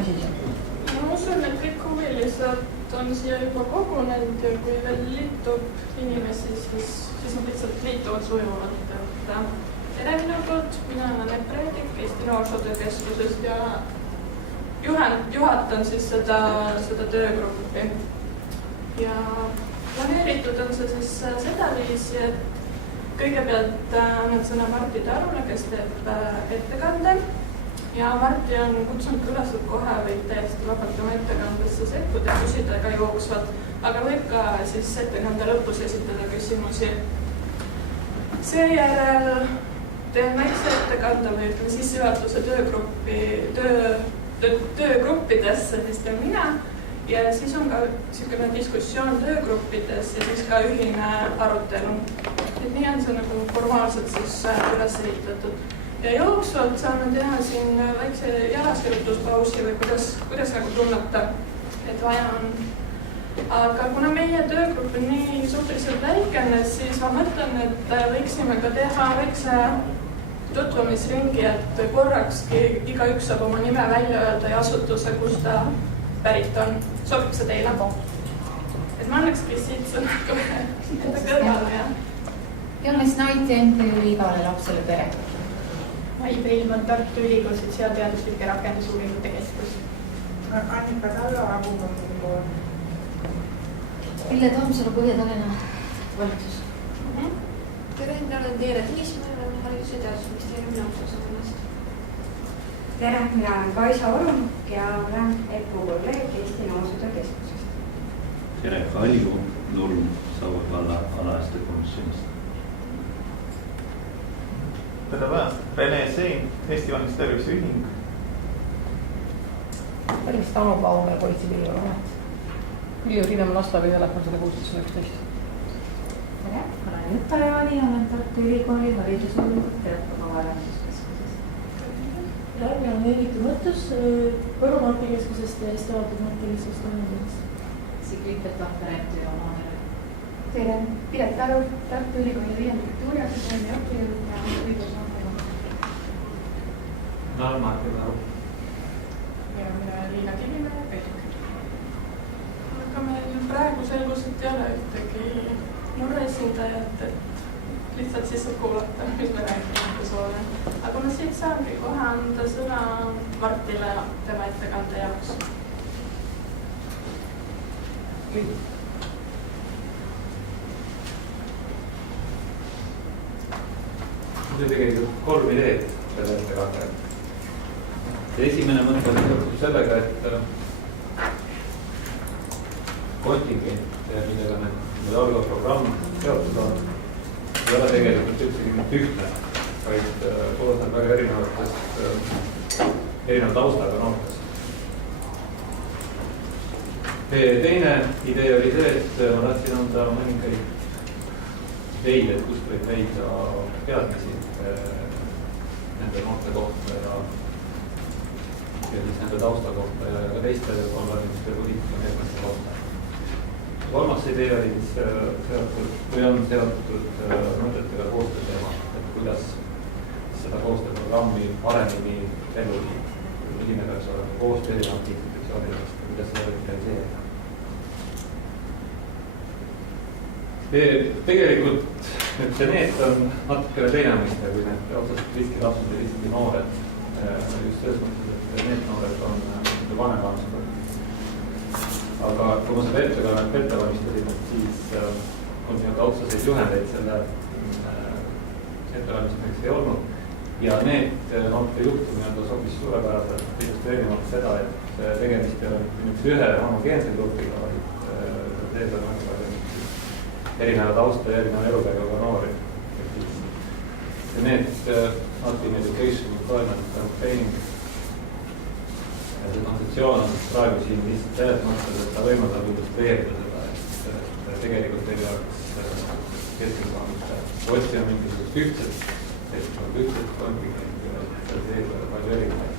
asi seal? Ma usun, et kõik huvilised on siia juba kogunenud ja kui veel liitub inimesi, siis nad lihtsalt liituvad sujuvalt. Tere minu poolt, mina olen Epredik Eesti Noorsootöö Keskusest ja juhatan siis seda töögruppi. Ja planeeritud on see siis sedaviisi, et kõigepealt annan sõna Martti Tarule, kes teeb ettekande. Ja Martti on kutsunud külased kohe, võib täiesti vabalt oma ettekandesse sekkuda ja küsida ka jooksvalt, aga võib ka siis ettekande lõpus esitada küsimusi. Seejärel teen väikse ettekande või ütleme sissejuhatuse töögruppidesse, siis teen mina ja siis on ka niisugune diskussioon töögruppides ja siis ka ühine arutelu. Et nii on see nagu formaalselt siis üles ehitatud. Ja jooksvalt saame teha siin väikse jalaskirjutuspausi või kuidas nagu tunnata, et vaja on. Aga kuna meie töögrupp on nii suhteliselt väikene, siis ma mõtlen, et võiksime ka teha väikse tutvumisringi, et korrakski igaüks saab oma nime välja öelda ja asutuse, kus ta pärit on. Sobib see teile? Et ma annakski siit sõna enda kõrvale, jah? Jones Naiti MTÜ Igale lapsele pere. Mai Preilmann, Tartu Ülikool Sotsiaalteaduslike Rakendusuuringute Keskus. Annika Tallo, Abu-Kogu. Pille Tammsalu, Põhja-Tallinna valitsus. Tere, mina olen Tiire Tiismäe, olen Haridus- ja Teadusministeeriumi lausosakonnast. Tere, mina olen Kaisa Orumuk ja olen EPU kolleeg Eesti Noorsootöö Keskusest. Tere, Kalju Nurm, Saue valla alaealiste komisjonist. Tere päevast, Rene Sein, Eesti Vanemate Tervise Ühing. Tervist, Anu Paum ja Politsei- ja Piirivalveamet. Vilju Riinemaa lasteabi telefon 11611. Tere, ma olen Jutta Jaani, olen Tartu Ülikooli haridusuuringute õppekava arenduskeskuses. Tere, mina olen Eeritu Mõttus Võru Martikeskusest ja Eesti Avatud Martikeskusest ühendusest. Sigrid Petahver, MTÜ Omanere. Tere, Piret Taru, Tartu Ülikooli Riiende Kultuuriakadeemia õppejõud ja õigusnõunik. Ma olen Martin Taru. Ja mina olen Liina Kivimäe ja Peetuk. Aga meil praegu selgus, et ei ole ühtegi murreesindajat, et lihtsalt siis saab kuulata, mis me räägime soole. Aga ma siit saangi kohe anda sõna Martile tema ettekande jaoks. Mul on tegelikult 3 ideed selle ettekande. Esimene mõte on seotud sellega, et kontingent, millega meil algav programm seotud on, ei ole tegelikult üldsegi mitte ühtne, vaid koosneb väga erineva taustaga noortest. Teine idee oli see, et ma tahtsin anda mõningaid ideid, et kust võib leida teadmisi nende noorte kohta ja siis nende tausta kohta ja ka teiste valimiste poliitika meetmete kohta. Kolmas idee oli seotud mõtetega koostöö teema, et kuidas seda koostööprogrammi paremini ellu viia, milline peaks olema koostöö erinevate institutsioonidest ja kuidas seda võib realiseerida. Tegelikult see NEET on natukene teine mõiste, kui need otseselt riskilapsed ja riski noored. Just selles mõttes, et need noored on vanemvanused. Aga kui ma seda ettekannet ette valmistasin, siis on otseseid juhendeid selle ettevalmistamiseks ei olnud. Ja need noorte juhtumid sobis suurepäraselt illustreerimaks seda, et tegemist ei ole ühe homogeense grupiga, vaid teed on väga erineva tausta ja erineva elukäiguga noori. Need Nothing Education Employment Campaign. See kontseptsioon on praegu siin lihtsalt selles mõttes, et ta võimaldab illustreerida seda, et tegelikult ei peaks keskkonnast otsima mingisugust ühtset kontingenti, vaid selles ei ole palju erinevaid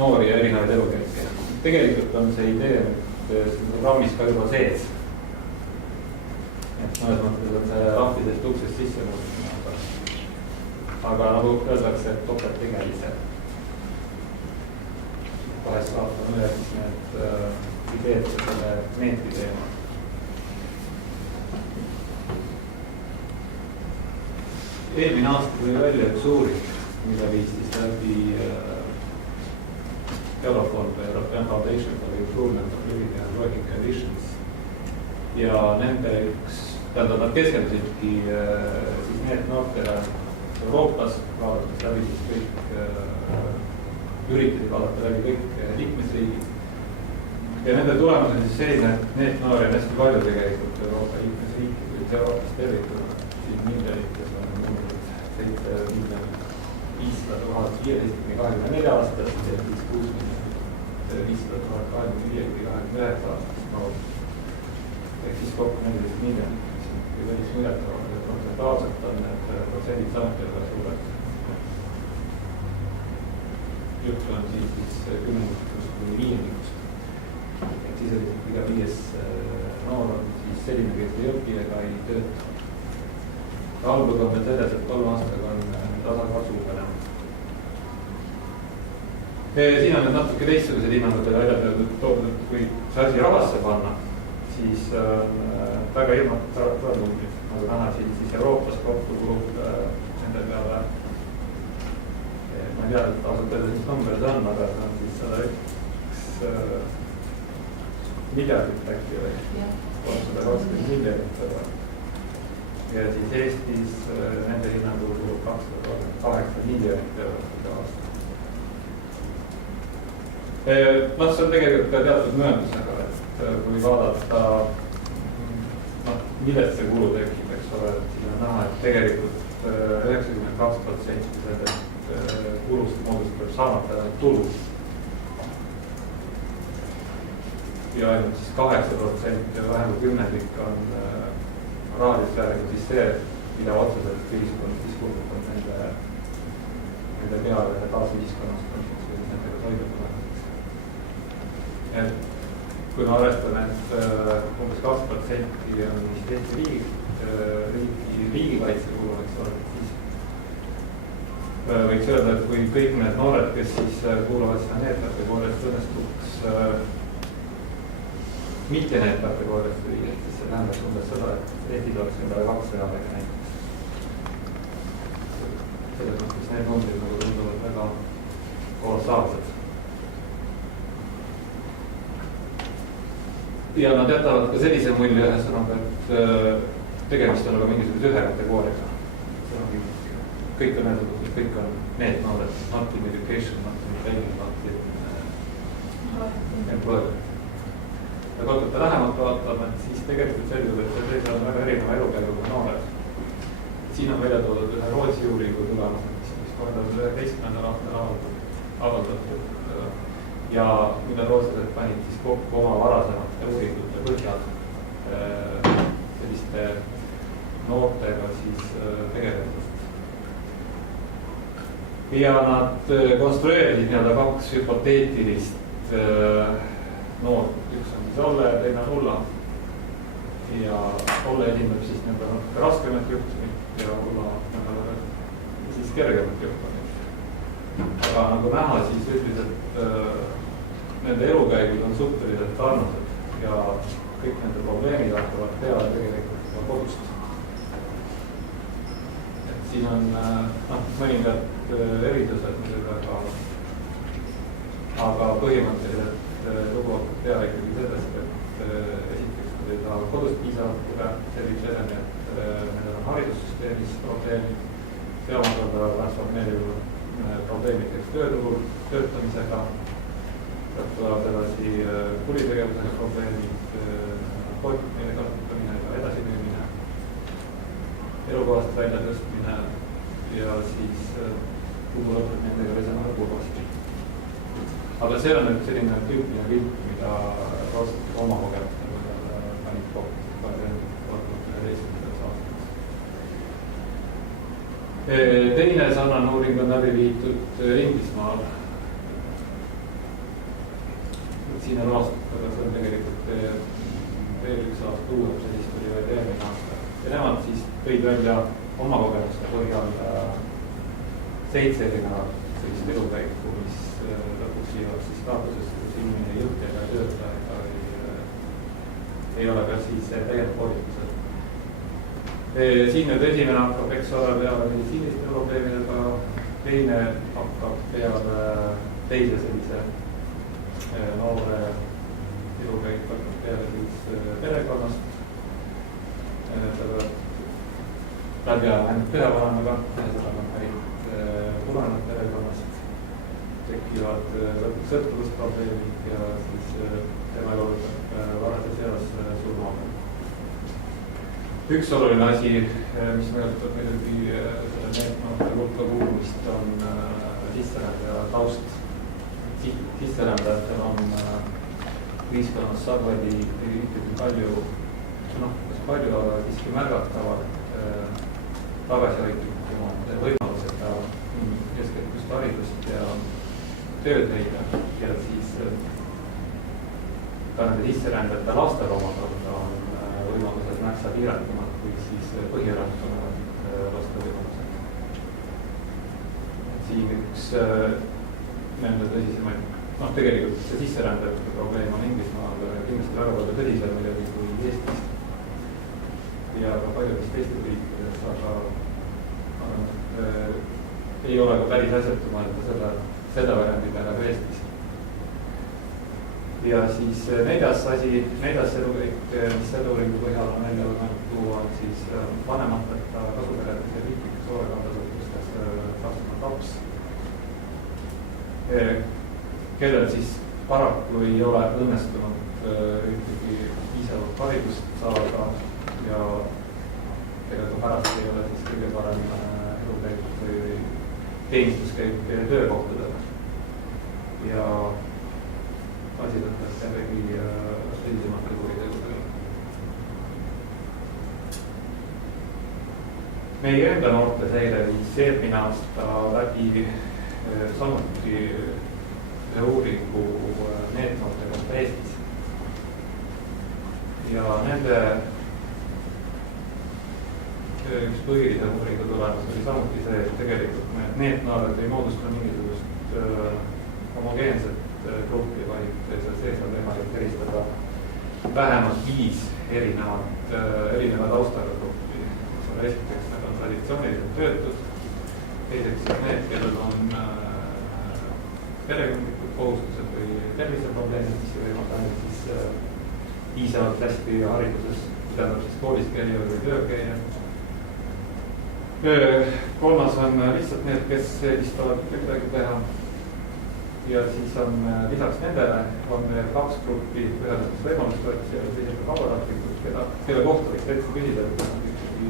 noori ja erinevaid elukäike. Tegelikult on see idee programmis ka juba sees. Et mõnes mõttes on see lahtisest uksest sisse muutunud, aga nagu öeldakse, et topelt tegelise. vahest vaatame üle siis need ideed selle meetri teema. Eelmine aasta tuli välja üks uuring, mida viis siis läbi Eurofond või European Foundation for Improvement of Living and Working Conditions. Ja nende üks, tähendab, nad keskendusidki siis need noortele Euroopas, vaadates läbi siis kõik, üritasid vaadata läbi kõik liikmesriigid. Ja nende tulemus on siis selline, et need noori on hästi palju tegelikult Euroopa liikmesriiki, kuid Euroopas tervikuna siis miljonites on numbrid 7 miljonit 500 000 15–24 aastast ja siis 6 miljonit 500 000 25–29 aastast noort. Ehk siis kokku 14 miljonit, mis on päris muljetavalt, et protsentaalselt on need protsendid samuti väga suured. Juttu on siis 10% kuni 5%. Et siis oli iga 5 noor on siis selline, kes ei õpi ega ei tööta. Albug on veel selles, et 3 aastaga on tasakaalu peale. Siin on need natuke teistsugused hinnangud välja toodud, kui see asi rahasse panna, siis on väga ilmad numbrid. Nagu näha siis Euroopas kokku kulub nende peale, ma ei tea, et ausalt öelda, mis number see on, aga see on siis 101 miljardit äkki või 320 miljonit eurot. Ja siis Eestis nende hinnangul kulub 238 miljonit eurot iga aasta. See on tegelikult ka teatud mööndusega, et kui vaadata, millest see kulu tekib, eks ole, et siin on näha, et tegelikult 92% sellest kulust moodustab saamata tulu. Ja ainult siis 8% ja vähem kui 10% on rahaliselt väärega siis see, mida otseselt ühiskond siis kulutab nende peale ja taasühiskonnastamiseks või nendega toimetulekuks. Et kui me arvestame, et umbes 2% on vist Eesti riigikaitse kulu, eks ole, siis võiks öelda, et kui kõik need noored, kes siis kuuluvad sinna need kategooriast õnnestuks mitte need kategooriast viia, siis see tähendab umbes seda, et Eesti tuleks endale 2 reaalegi näiteks. Selles mõttes need numbrid nagu tunduvad väga kolossaalsed. Ja nad jätavad ka sellise mulje ühesõnaga, et tegemist on aga mingisuguse ühe kategooriaga. Kõik on öeldud, et kõik on need noored, not in education, not in training, not in employment. Ja kui hakata lähemalt vaatama, siis tegelikult selgub, et sellised on väga erineva elukäiguga noored. Siin on välja toodud ühe Rootsi uuringu tulemus, mis 2019. aastal avaldatud. Ja mida rootslased panid siis kokku oma varasemate uuringute põhjal selliste noortega siis tegelemist. Ja nad konstrueerisid nii-öelda 2 hüpoteetilist noort. Üks on siis Olle ja teine on Ulla. Ja Olle esindab siis nende natuke raskemat juhtumit ja Ulla siis kergemat juhtumit. Aga nagu näha, siis üldiselt nende elukäigud on suhteliselt sarnased ja kõik nende probleemid hakkavad peale tegelikult juba kodust. Et siin on mõningad erisused muidugi, aga põhimõtteliselt lugu hakkab peale ikkagi sellest, et esiteks nad ei saa kodust piisavalt tuge sellise eleni, et nendel on haridussüsteemis probleemid, see omakorda transformeerib probleemideks tööturul töötamisega, tulevad edasi kuritegevusega probleemid, narkootikumide kasutamine ja edasimüümine, elukohast välja tõstmine ja siis kuhu lõpeb nendega vesema lõpukohast. Aga see on nüüd selline tüüpiline pilt, mida rootslased oma kogemustel panid kokku 2011. aastaks. Teine sarnane uuring on läbi viidud Inglismaal. Siin on aastat, aga see on tegelikult veel üks aasta uuem, sellist oli veel eelmine aasta. Ja nemad siis tõid välja oma kogemuste põhjal 7 erinevat sellist elukäiku, mis lõpuks püsivad siis staatuses, kus inimene juht ega töötaja ei ole ka siis täiendkoolitusel. Siin nüüd esimene hakkab, eks ole, peale meditsiiniliste probleemidega, teine hakkab peale teise sellise noore elukäik hakkab peale siis perekonnast. Läbi ajal ainult perevanemaga, seda on häid tulenevalt perekonnast, tekivad sõltuvusprobleemid ja siis tema juurde varases eas surmaga. Üks oluline asi, mis mõjutab muidugi selle meetmete hulka kuulumist, on sisserändaja taust. Sisserändajatel on ühiskonnas sageli ikkagi palju, aga siiski märgatavalt tagasihoidlikumad võimalused ka eeskätt just haridust ja tööd leida ja siis ka nende sisserändajate lastel omakorda on võimalused märksa piiratumad kui siis põhierakonna laste võimalused. Siin üks nende tõsisemaid, tegelikult see sisserändajate probleem on Inglismaal kindlasti väga palju tõsisem muidugi kui Eestis ja ka paljudes teistes riikides, aga ei ole ka päris asjatu mõelda seda variandi peale ka Eestis. Ja siis neljas elukäik, mis selle uuringu põhjal on välja võimalik tuua, on siis vanemateta kasuperedes ja riiklikes hoolekandeasutustes kasvanud laps, kellel siis paraku ei ole õnnestunud ikkagi piisavalt haridust saada ja tegelikult pärast ei ole siis kõige parem elukäik või teenistuskäik töökohtadele. Ja asi lõppes jällegi tõsisematel kuritegudel. Meie enda noorte seire viis eelmine aasta läbi samuti uuringu NEET-noorte kohta Eestis. Ja nende üks põhilise uuringu tulemus oli samuti see, et tegelikult NEET-noored ei moodusta mingisugust homogeenset gruppi, vaid seal sees on võimalik eristada vähemalt 5 erineva taustaga gruppi. Esiteks need on traditsioonilised töötud, teiseks need, kellel on perekondlikud kohustused või terviseprobleemid, mis ei võimalda ainult siis piisavalt hästi hariduses, tähendab siis koolis käia või tööl käia. Kolmas on lihtsalt need, kes eelistavad midagi teha. Ja siis on lisaks nendele on 2 gruppi ühendades võimalustoetusi ja teised vabatahtlikud, kelle kohta võiks täitsa küsida, et nad ikkagi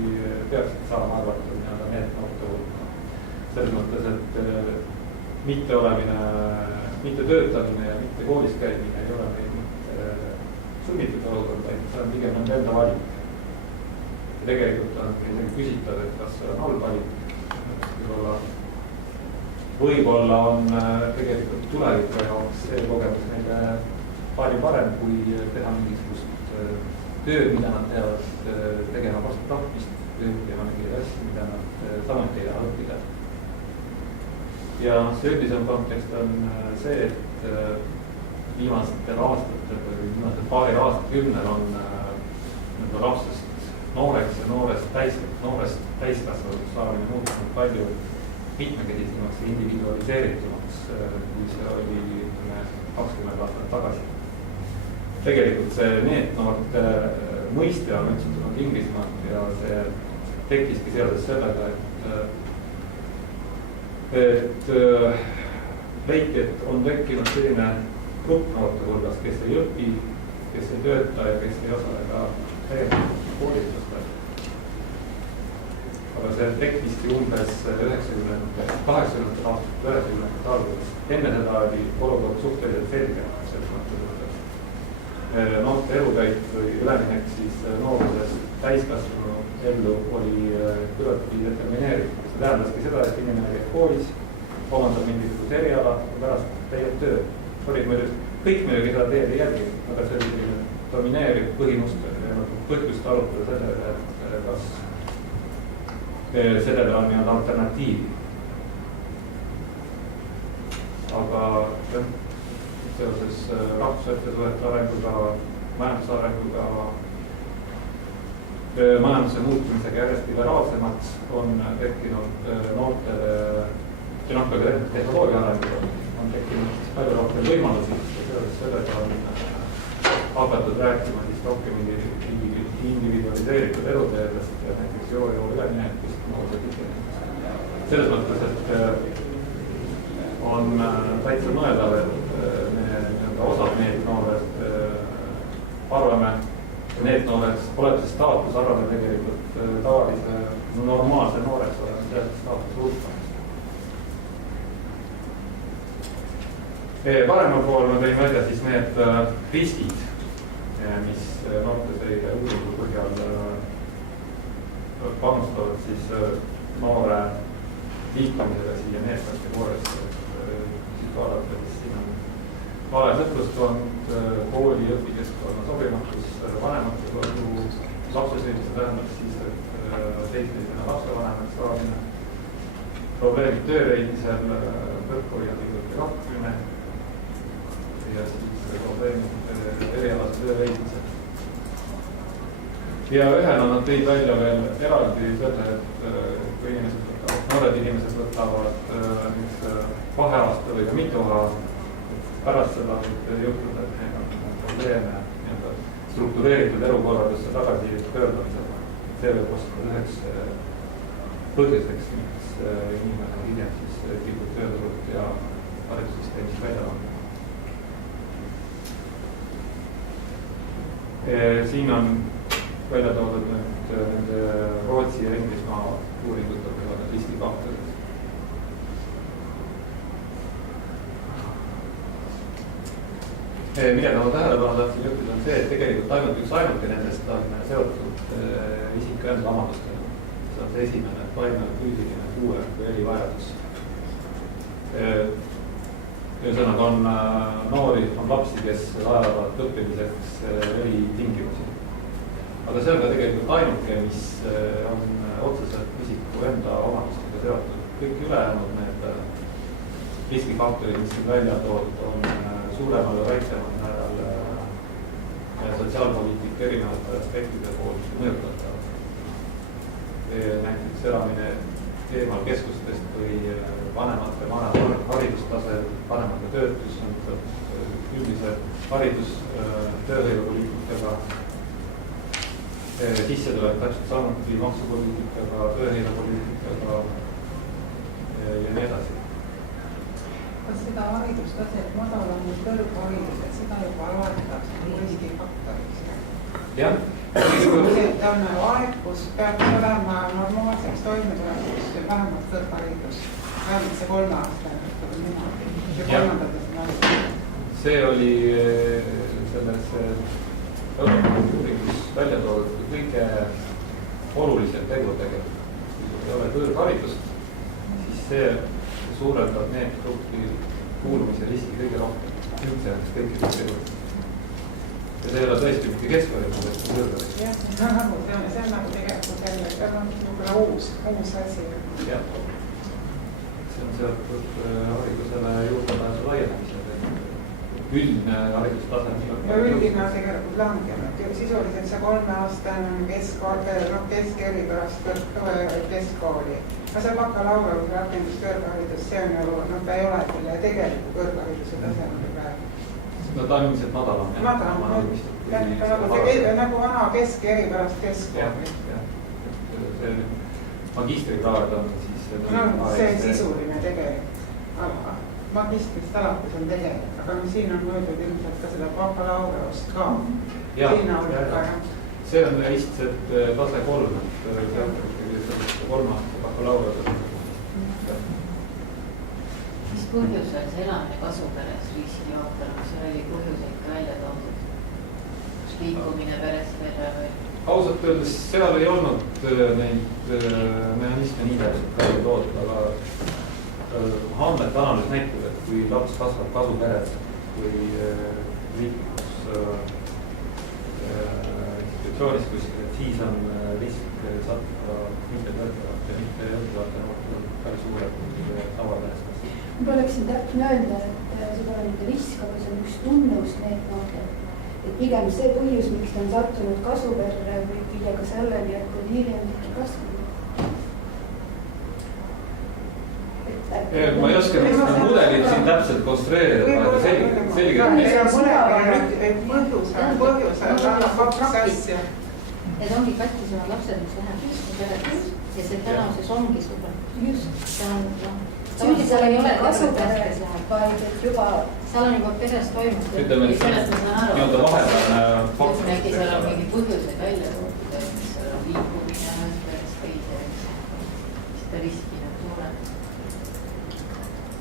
peaksid saama arvatud NEET-noorte hulka. Selles mõttes, et mitte töötamine ja mitte koolis käimine ei ole neid sunnitud olukord, vaid see on pigem nende enda valik. Ja tegelikult on isegi küsitav, et kas see on halb valik. Võib-olla on tegelikult tuleviku jaoks see kogemus neile palju parem, kui teha mingisugust tööd, mida nad teevad tegema vastu tahtmist, tegema mingeid asju, mida nad samuti ei taha õppida. Ja see üldisem kontekst on see, et viimastel aastatel või viimasel paaril aastakümnel on lapsest nooreks ja noorest täiskasvanuks saamine muutunud palju mitmekesisemaks ja individualiseeritumaks, kui see oli 20 aastat tagasi. Tegelikult see NEET-noorte mõiste on üldse tulnud Inglismaalt ja see tekkiski seoses sellega, et leiti, et on tekkinud selline grupp noorte hulgas, kes ei õpi, kes ei tööta ja kes ei osale ka täielikult koolitustel. Aga see tekkiski umbes 80. aastat, 90. alguses. Enne seda oli olukord suhteliselt selge, selles mõttes, et noorte elukäik või üleminek siis noorusest täiskasvanu ellu oli küllaltki determineeritud. See tähendaski seda, et inimene käib koolis, omandab mingisuguse eriala ja pärast täieb töö. Kõik muidugi seda teed ei jälginud, aga see oli selline domineeriv põhimõte ja põhjust arutada sellele, et kas sellele on alternatiivi. Aga seoses rahvusvaheliste suhete arenguga, majandusarenguga, majanduse muutumisega järjest liberaalsemaks on tekkinud noortele ja ka tehnoloogia arenguga on tekkinud palju rohkem võimalusi ja seoses sellega on hakatud rääkima siis rohkem individualiseeritud eluteedest ja näiteks joo üleminekust noorte tihti. Selles mõttes, et on täitsa mõeldav, et me osad NEET-noored arvame, NEET-noored olemise staatus arvame tegelikult tavalise normaalse nooreks olemise staatuse hulka. Paremal pool me tõin välja siis need riskid, mis noorteseire uuringu põhjal panustavad siis noore liikumisele siia NEET-kategooriasse. Siis vaadata, mis siin on vale sõpruskond, kooli õpikeskkonna sobimatus, vanemate kodu, lapse sünnise tähendab siis, et teismelisena lapsevanemaks saamine, probleemid töö leidmisel, kõrgkooli ja kõigõppe lahkumine ja siis probleemid erialase töö leidmisel. Ja ühena nad tõid välja veel eraldi selle, et kui noored inimesed võtavad vaheaasta või ka mitu aastat, pärast seda võib juhtuda, et neil on probleeme struktureeritud elukorraldusse tagasi pöördumisega. See võib osutuda üheks põhjuseks, miks inimene hiljem siis kipub tööturult ja haridussüsteemist välja langema. Siin on välja toodud nende Rootsi ja Inglismaa uuringutega riskifaktorid. Millega ma tähelepanu tahtsin juhtida on see, et tegelikult ainult üks ainuke nendest on seotud isiku enda omadustega. See on see esimene vaimne füüsiline puue või erivajadus. Ühesõnaga on noori, on lapsi, kes vajavad õppimiseks eritingimusi. Aga see on ka tegelikult ainuke, mis on otseselt isiku enda omadustega seotud. Kõik ülejäänud need riskifaktorid, mis siin välja toodud, on suuremal ja väiksemal määral sotsiaalpoliitika erinevate aspektide poolt mõjutatavad. Näiteks elamine eemal keskustest või vanemate haridustase, vanemate töötus on üldise haridus, tööhõivepoliitikaga, sissetulek täpselt samuti maksupoliitikaga, tööhõivepoliitikaga ja nii edasi. Kas seda haridustaset madalam kui kõrgharidus, et seda juba loetakse riskifaktoriks? Jah. Ta on aeg, kus peab olema normaalseks toimetulekuks vähemalt kõrgharidus. Vähemalt see 3 aastane, ütleme niimoodi. Ja kolmandates näinud. See oli selles uuringus välja toodud kõige olulisem tegur tegelikult. Kui ei ole kõrgharidust, siis see suurendab NEET-gruppi kuulumise riski kõige rohkem. Üldse näiteks kõikidest tegurist. Ja see ei ole tõesti mitte keskharidus, et see kõrgharidus. Jah, see on nagu tegelikult jälle, see on niisugune uus asi. Jah, see on seotud haridusele juurdepääsu laienemisele. Üldine haridustasem. Ja üldine tegelikult langenud. Sisuliselt see 3-aastane on keskeri pärast keskkooli. No see bakalaureuse rakenduskõrgharidus, see on ju, ta ei ole selle tegeliku kõrghariduse tasemel praegu. No ta on ilmselt madalam. Nagu vana keskeri pärast keskkooli. See magistrikraad on siis... No see sisuline tegelikult. Magistrist alates on tegelikult, aga siin on mõeldud ilmselt ka seda bakalaureust ka. See on lihtsalt tase 3, see on 3 aasta bakalaureuse. Mis põhjusel see elamine kasuperes riski jaotanum, see oli põhjuseid ka välja toodud? Kus liikumine peres välja või? Ausalt öeldes seal ei olnud neid mehhanisme nii täpselt välja toodud, aga andmete analüüs näitab, et kui laps kasvab kasuperes või riiklikus institutsioonis kuskil, et siis on risk sattuda mitte töötavate ja mitte õppivate noorte päris suured kui tavaperes. ma oleksin täpne öelda, et see pole mitte risk, aga see on üks tunnus NEET-noortel. Et pigem see põhjus, miks ta on sattunud kasuperre, võib viia ka selleni, et kui hiljem tekib raskusi. Ma ei oska neid mudelit siin täpselt konstrueerida, aga selge. Põhjusel kaks asja. Need ongi kattisemad lapsed, mis läheb ja see tänavuses ongi super. Just. Seal ei ole kasupere, vaid et juba seal on juba peres toimunud. Ütleme, et nii-öelda vahepealne faktor. Äkki seal on mingi põhjuseid välja toodud, et seal on liikumine, päris teiseks, seda riski nagu suurem.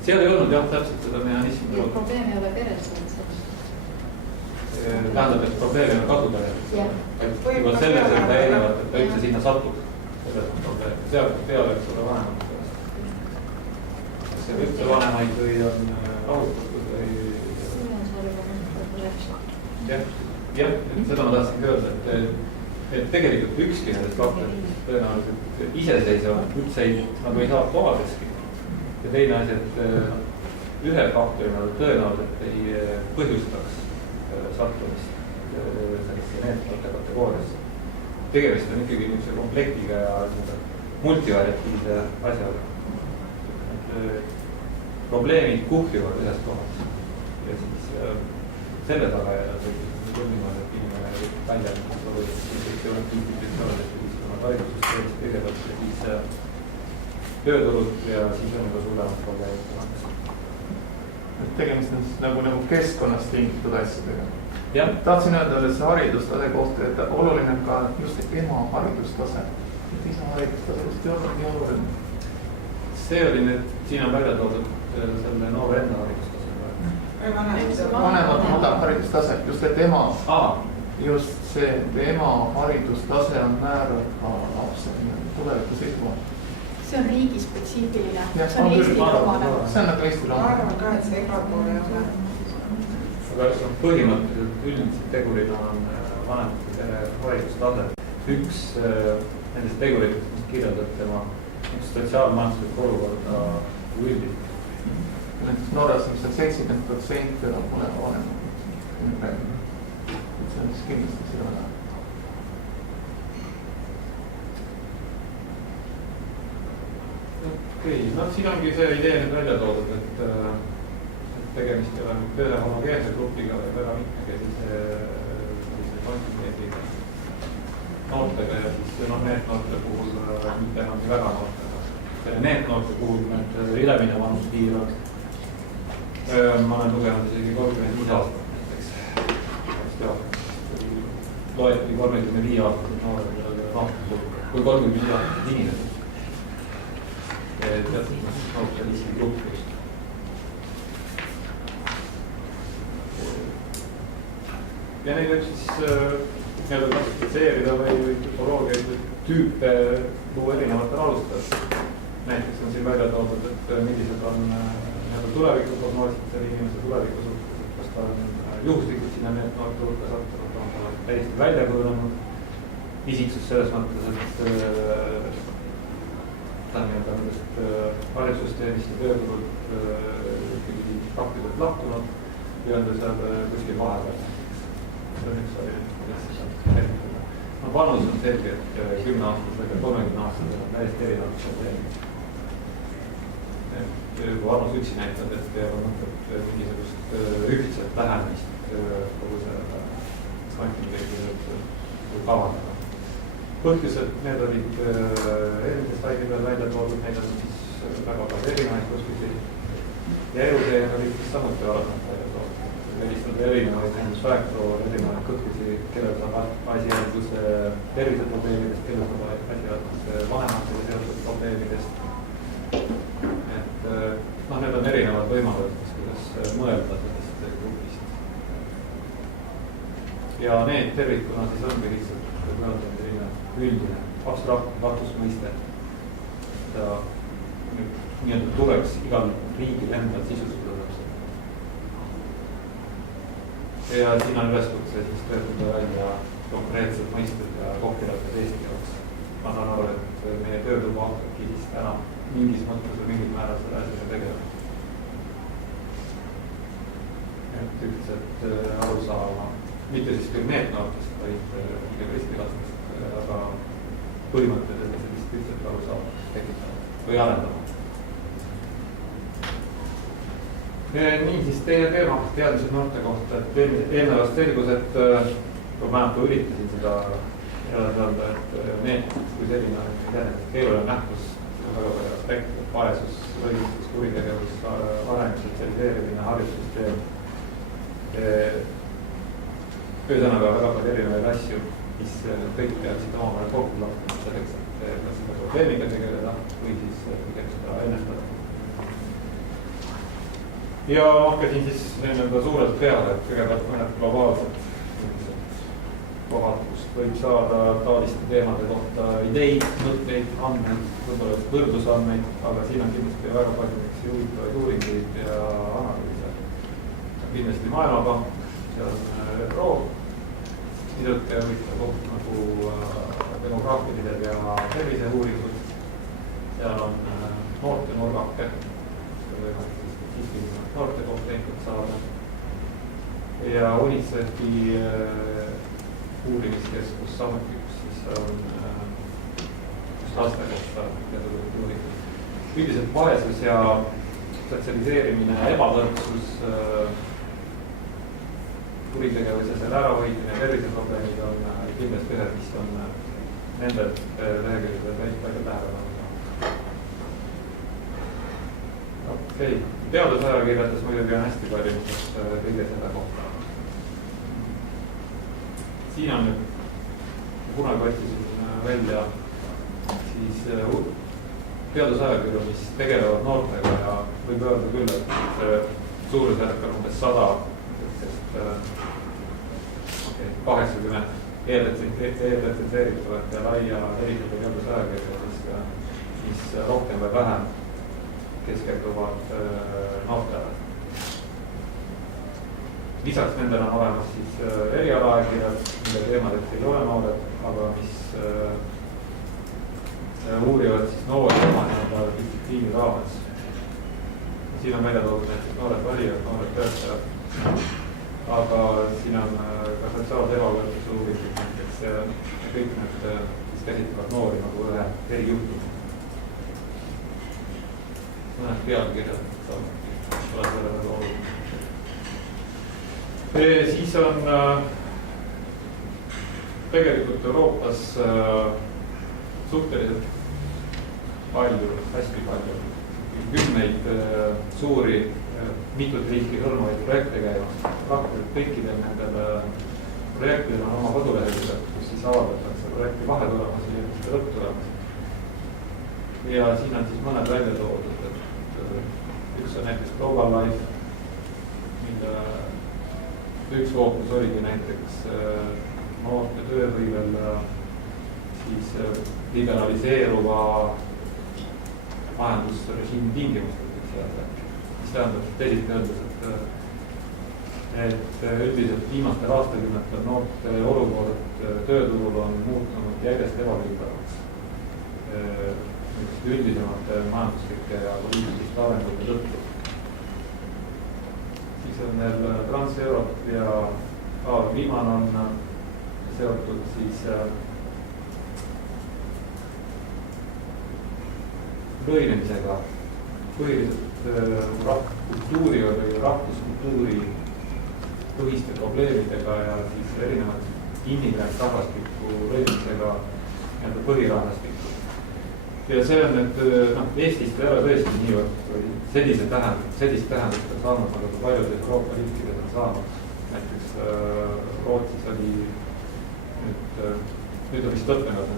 Seal ei olnud jah täpselt seda mehhanismi. Probleem ei ole peres. Tähendab, et probleem ei ole kasutajal. Juba selles, et ta erinevat, et ta üldse sinna satub. Selles on probleem. Sealt peale võiks olla vanemad. Kas see üldse vanemaid või on rahutatud või... Jah, seda ma tahtsin ka öelda, et tegelikult ükski nendest lapsed tõenäoliselt iseseisvalt üldse nagu ei saa toadeski. Ja teine asi, et ühe faktorina tõenäoliselt ei põhjustaks sattumist sellesse NEET-noorte kategooriasse. Tegemist on ikkagi niisuguse komplektiga ja multivariatiivse asjaga. Probleemid kuhjuvad ühes kohas ja siis selle taga ja niimoodi, et inimene välja institutsioonidest haridussüsteemist kõigepealt ja siis tööturult ja siis on juba suuremad probleemid. Tegemist on nagu keskkonnast tingitud asjadega. Tahtsin öelda see haridustase kohta, et oluline on ka just ema haridustase. Isa haridustase just ei olnud nii oluline. See oli nüüd, siin on välja toodud selle noore enda haridustase. Vanemad madal haridustase, just et ema, just see, et ema haridustase on määrav ka lapse tuleviku seisukohalt. See on riigi spetsiifiline, see on Eesti lomane. See on nagu Eesti lomane. Ma arvan ka, et see igal pool ei ole. Aga põhimõtteliselt üldiselt tegurina on vanemate pere haridustase. Üks nendest teguritest, mis kirjeldab tema sotsiaalmajanduslikku olukorda üldiselt. Näiteks Norras, mis on 70% on mõlema vanema. See on siis kindlasti seda näha. Okei, no siin ongi see idee nüüd välja toodud, et tegemist ei ole ühe homogeense grupiga või väga mitmekesise kvantiteediga noortega ja siis NEET-noorte puhul mitte enam nii väga noortega. NEET-noorte puhul need ülemine vanuspiir on, ma olen lugenud isegi 35 aastat näiteks. Loeti 35 aastat noortega, kui 35 aastat inimesed. Teatud noorte riskigrupp just. Ja neid võib siis klassifitseerida või tüpoloogiaid või tüüpe luua erinevatel alustel. Näiteks on siin välja toodud, et millised on tulevikuprognoosid selle inimese tuleviku suhtes, kas ta on juhuslikult sinna NEET-noorte hulka sattunud, on ta täiesti välja kujunenud isiksus selles mõttes, et ta on nendest haridussüsteemist ja tööturult ikkagi praktiliselt lahtunud ja on ta seal kuskil vahepeal. See on üks oli, kuidas siis tervitada. No vanus on selge, et 10-aastased ja 30-aastased on täiesti erinevad probleemid. Kui vanus üksi näitab, et ei ole mõtet mingisugust ühtset lähenemist kogu selle kvantiteedi kavandada. Põhjused, need olid eelmises slaidi peal välja toodud, neid on siis väga palju erinevaid põhjuseid ja eluteen olid siis samuti varasemalt välja toodud. Välistanud erinevaid väärtusväärtoor, erinevaid kõhkusi, kellel saab asjäälduse terviseprobleemidest, kellel saab asjäälduse vanematele seotud probleemidest. Et need on erinevad võimalused, kuidas mõelda sellest grupist. Ja need tervikuna siis ongi lihtsalt üldine abstraktne vastusmõiste. Ta nii-öelda tuleks igal riigil endal sisustada. Ja siin on üleskutse siis töötada välja konkreetsed mõisted ja kokkulepped Eesti jaoks. Ma saan aru, et meie töötuba hakkabki siis täna mingis mõttes või mingil määral selle asjaga tegelema. ühtselt aru saama, mitte siis küll NEET-noortest, vaid pigem ristilastest, aga põhimõtted, et sellist ühtselt aru saama tekitama või arendama. Nii, siis teie teema teadmised noorte kohta, et eelnevast selgus, et kui ma üritasin seda edasi öelda, et NEET kui selline on keeruline nähtus, väga palju aspekte, vaesus, õigustus, kuritegevus, areng, sotsialiseerimine, haridussüsteem. Ühesõnaga väga palju erinevaid asju, mis kõik peaksid omavahel kokku lahtuma selleks, et seda probleemiga tegeleda või siis pigem seda ennetada. Ja hakkasin siis nii-öelda suurelt peale, et kõigepealt mõned globaalsed kohad, kust võib saada taoliste teemade kohta ideid, mõtteid, andmeid, võib-olla võrdlusandmeid, aga siin on kindlasti väga palju juhitavaid uuringuid ja analüüse. Kindlasti Maailmapank, seal on ÜRO, hiljuti huvitav koht nagu demograafilised ja terviseuuringud, seal on noorte nurgake, noorte kohta infot saada ja UNICEF-i uurimiskeskus samuti, kus siis on just laste kohta teatud uuringud. Üldiselt vaesus ja sotsialiseerimine, ebavõrdsus, kuritegevus ja selle ärahoidmine, terviseprobleemid on kindlasti ühed, mis on nendel lehekülgedel päris palju tähelepanu. Okei, teadusajakirjades muidugi on hästi palju kõige selle kohta. Siin on nüüd, kunagi otsisin välja siis teadusajakirju, mis tegelevad noortega ja võib öelda küll, et suurusjärk on umbes 100, sest 80 eelretsenseeritavat ja laia leidliga teadusajakirja, mis rohkem või vähem keskenduvad noortele. Lisaks nendel on olemas siis erialaajakirjad, mille teemadeks ei ole noored, aga mis uurivad siis noori oma distsipliini raames. Siin on välja toodud näiteks noored valijad, noored töötajad, aga siin on ka sotsiaalse ebavõrdsuse uuringud, näiteks kõik need siis käsitlevad noori nagu ühe erijuhtumi. Mõned pealkirjad samuti, ole selle väga oluline. Siis on tegelikult Euroopas suhteliselt palju, hästi palju, kümneid suuri, mitut riiki hõlmavaid projekte käimas. Praktiliselt kõikidel nendel projektidel on oma koduleheküljed, kus siis avaldatakse projekti vahetulemusi ja lõpptulemusi. Ja siin on siis mõned välja toodud, et üks on näiteks Global Life, mille üks fookus oligi näiteks noorte tööhõivel siis liberaliseeruva majandusrežiimi tingimustel, mis tähendab teisiti öeldes, et üldiselt viimastel aastakümnetel noorte olukord tööturul on muutunud järjest ebapiisavaks üldisemate majanduslike ja poliitiliste arengute tõttu. Siis on meil Trans-Europe ja viimane on seotud siis lõinemisega, põhiliselt kultuuri või rahvuskultuuri põhiste probleemidega ja siis erinevad immigrant-rahvastiku lõinemisega põhirahvastikku. Ja see on nüüd, Eestist ei ole tõesti niivõrd või sellist tähendust on saanud, aga paljudes Euroopa riikides on saanud. Näiteks Rootsis oli nüüd on vist lõppenud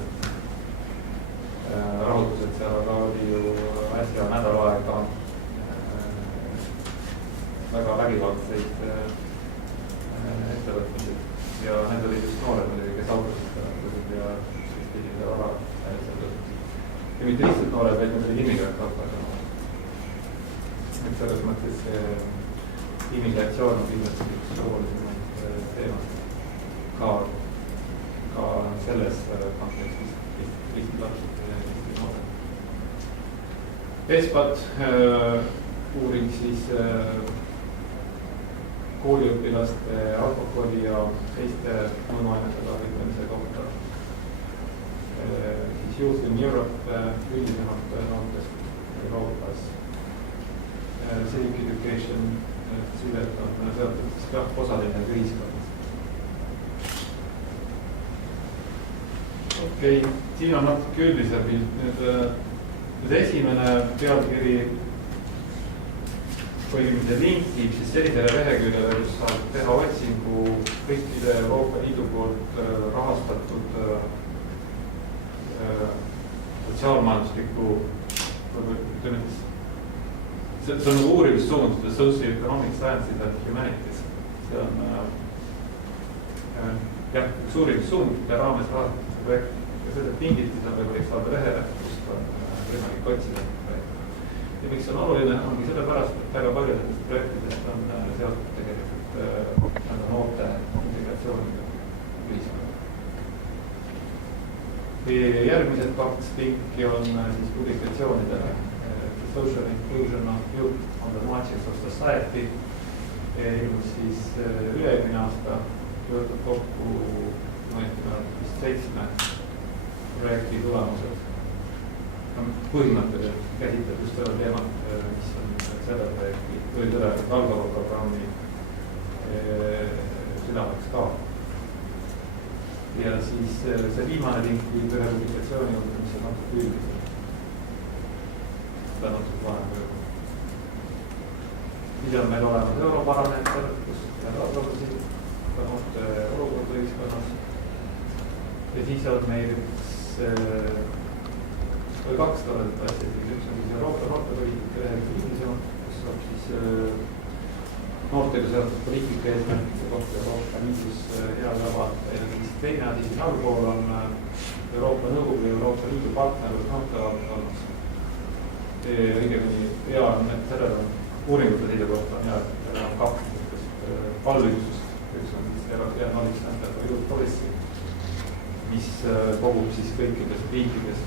rahutused seal, aga oli ju äsja nädal aega väga vägivaldseid ettevõtmisi ja need olid just noored muidugi, kes autosid ja pidid vara ja mitte lihtsalt noored, vaid need olid immigrant-autoga. Et selles mõttes immigratsioon on kindlasti üks olulisemaid teemast ka selles kontekstis lihtsalt lapsed ja noored. ESPAT uuring siis kooliõpilaste alkoholi ja teiste mõnuainete tarvitamise kohta. Siis Youth in Europe üldisemalt noortest Euroopas. Civic education sillelt on seotud siis ka osaline ühiskonnas. Okei, siin on natuke üldisem pilt. Nüüd esimene pealkiri põhimõtteliselt linkib siis sellisele leheküljele, kus saab teha otsingu kõikide Euroopa Liidu poolt rahastatud sotsiaalmajandusliku, ütleme siis, see on uurimissuund, Socio-Economic Sciences and Humanities. See on üks uurimissuund, mida raames rahastatud projekt ja seda tingiti, saab võimalik saada lehele, kust on võimalik otsida. Ja miks on oluline, ongi sellepärast, et väga paljud nendest projektidest on seotud tegelikult noorte integratsiooniga ühiskonda. Järgmised 2 linki on siis publikatsioonidele. Social Inclusion of Youth on the Marches of Society. Ilmus siis üle-eelmine aasta, võetud kokku 7 projekti tulemused. Põhimõtteliselt käsitleb just seda teemat, mis on selle projekti või selle Valgava programmi südameks ka. Ja siis see viimane link viib ühe publikatsiooni juurde, mis on natuke üldisem. Seda natuke vahem võivad. Siis on meil olemas Eurobaromeeter, kus need arvamusi ka noorte olukorda ühiskonnas. Ja siis on meil või 2 toredat asja, üks on siis Euroopa noortepoliitika lehekülg, kus saab siis noortega seotud poliitika eesmärkide kohta Euroopa Liidus hea ülevaate. Ja siis teine asi siin allpool on Euroopa Nõukogu ja Euroopa Liidu partnerlus noortevaldkonnas. Õigemini hea on, et sellel on uuringute selle kohta on hea, et sellel on 2 palvüksust. Üks on siis European Knowledge Center for Youth Policy, mis kogub siis kõikides riikides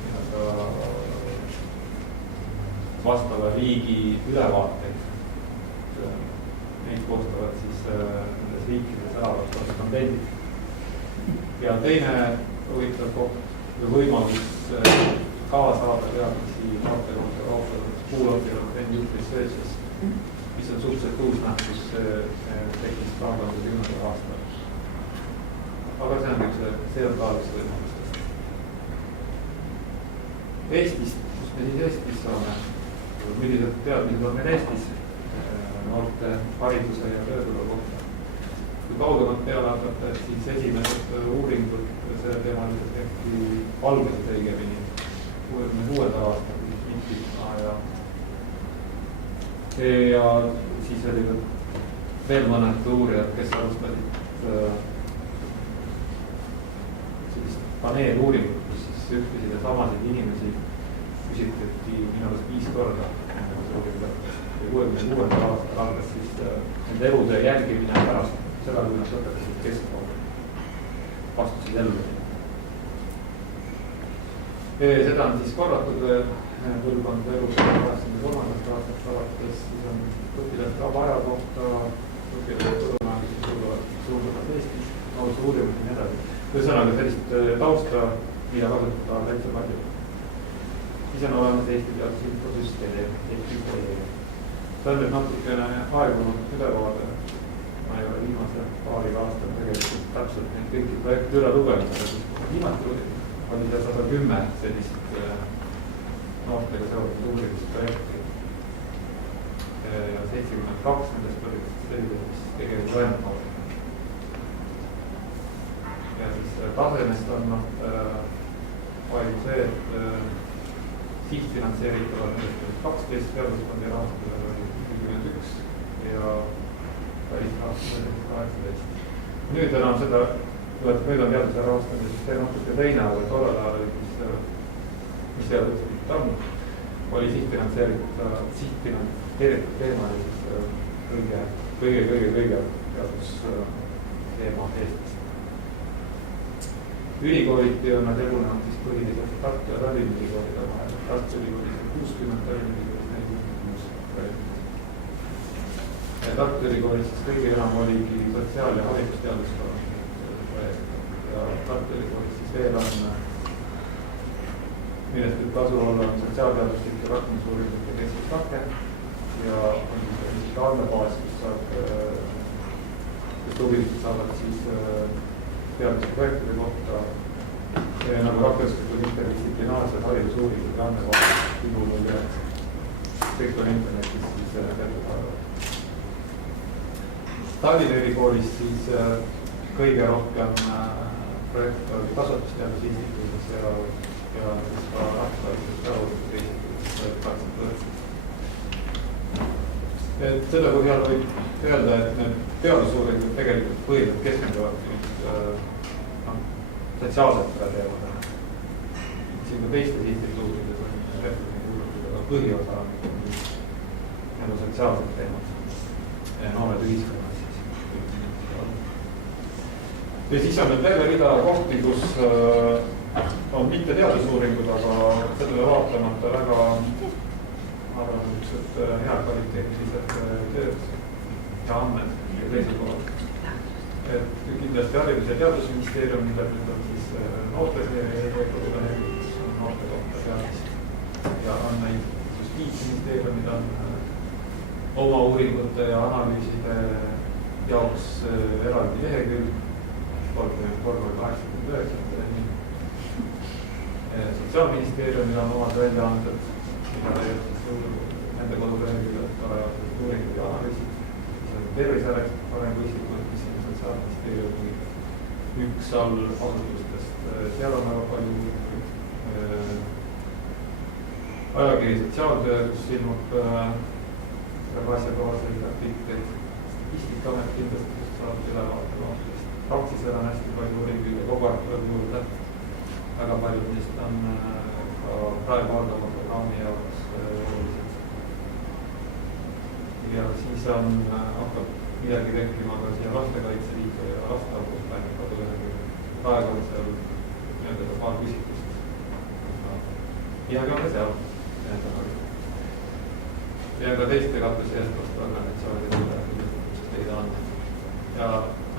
vastava riigi ülevaateid. Neid koostavad siis nendes riikides elavad korrespondendid. Ja teine huvitav koht või võimalus ka saada teadmisi noorte kohta Euroopa kuulõpilad and youth researches, mis on suhteliselt uus nähtus, tekkis 2010. aastal. Aga see on ka üks võimalustest. Eestist, kus me siis Eestis saame, millised teadmised on meil Eestis noorte hariduse ja tööturu kohta. Kui kaugemalt peale hakata, et siis esimesed uuringud selle teemaliselt tehti algasid õigemini 66. aastal Mintikna ja siis oli veel mõned uurijad, kes alustasid sellist paneeluuringut, kus siis ühtlasid ja samasid inimesi küsitleti minu arust 5 korda. Ja 66. aastal algas siis nende elude jälgimine pärast seda, kui nad lõpetasid keskkooli, vastusid ellu. Seda on siis korratud põlvkond elus 83. aastast alates, siis on õpilaste vaba aja kohta, õpilaste põllumajanduse suunduvad Eestis, ausa uurimus ja nii edasi. Ühesõnaga sellist tausta, mida kasutada täitsa palju. Siis on olemas Eesti teadus infosüsteem, see on nüüd natukene aegunud ülevaade. Ma ei ole viimase paari aastal tegelikult täpselt neid kõiki projekte üle lugenud. Viimati oli seal 110 sellist noortega seotud uurimisprojekti. Ja 72 nendest olid sellised, mis tegelikult ainult noortega. Ja siis tasemest on palju see, et sihtfinantseeritavad nendest 12 teadusfondi rahastusel oli 41 ja välisrahastusel 18. Nüüd enam seda, nüüd on teaduse rahastamise süsteem natuke teine, aga tollel ajal oli, mis teaduslikult on, oli sihtfinantseeritud teema oli siis kõige teadusteema Eestis. Ülikooliti on nad jagunenud siis põhiliselt Tartu ja Tallinna ülikoolide vahel. Tartu ülikoolis on 60, Tallinna ülikoolis 46 projekti. Tartu Ülikoolis siis kõige enam oligi sotsiaal- ja haridusteaduskonna projekt ja Tartu Ülikoolis siis veel on, millest võib kasu olla sotsiaalteaduslike rakendusuuringute keskusrakend ja on siis andmebaas, kus huvilised saavad siis teadusprojektide kohta nagu rakenduslikud interdistsiplinaarsed haridusuuringud ja andmebaas Google. Kõik on internetis siis kättesaadav. Tallinna Ülikoolis siis kõige rohkem projekte oli kasvatusteaduse instituudis ja siis ka rahvusvahelises teaduste instituudis. Et seda põhjal võib öelda, et need teadusuuringud tegelikult põhiliselt keskenduvad sotsiaalsetele teemadele. Siin ka teistes instituutides on aga põhiosa nagu sotsiaalsed teemad ja noored ühiskonnas siis. Ja siis on meil terve rida kohti, kus on mitte teadusuuringud, aga sellele vaatamata väga arvan, niisugused hea kvaliteetilised tööd ja andmed ja seisukohad. Et kindlasti Haridus- ja Teadusministeerium, mida nüüd on siis noorte kohta teadmist ja andmeid Justiitsministeeriumid on oma uuringute ja analüüside jaoks eraldi lehekülg 3389. Sotsiaalministeeriumil on omad väljaanded, mida nende koduleheküljed uuringud ja analüüsid. Tervise Arengu Instituut, mis on Sotsiaalministeeriumi üks allasutustest, seal on väga palju ajakiri Sotsiaaltöö, kus ilmub väga asjakohaseid artikleid. Statistikaamet kindlasti just saab ülevaate vaatest. Praksisel on hästi palju uuringuid ja kogu aeg tuleb juurde. Väga paljud neist on ka praegu algava programmi jaoks olulised. Ja siis hakkab midagi tekkima ka siia Lastekaitse Liidu ja Lasteabuspäevi kodulehekülg. Praegu on seal nii-öelda paar küsitlust. Midagi on ka seal. Ja ka teiste katusjärglaste organisatsioonide teida on. Ja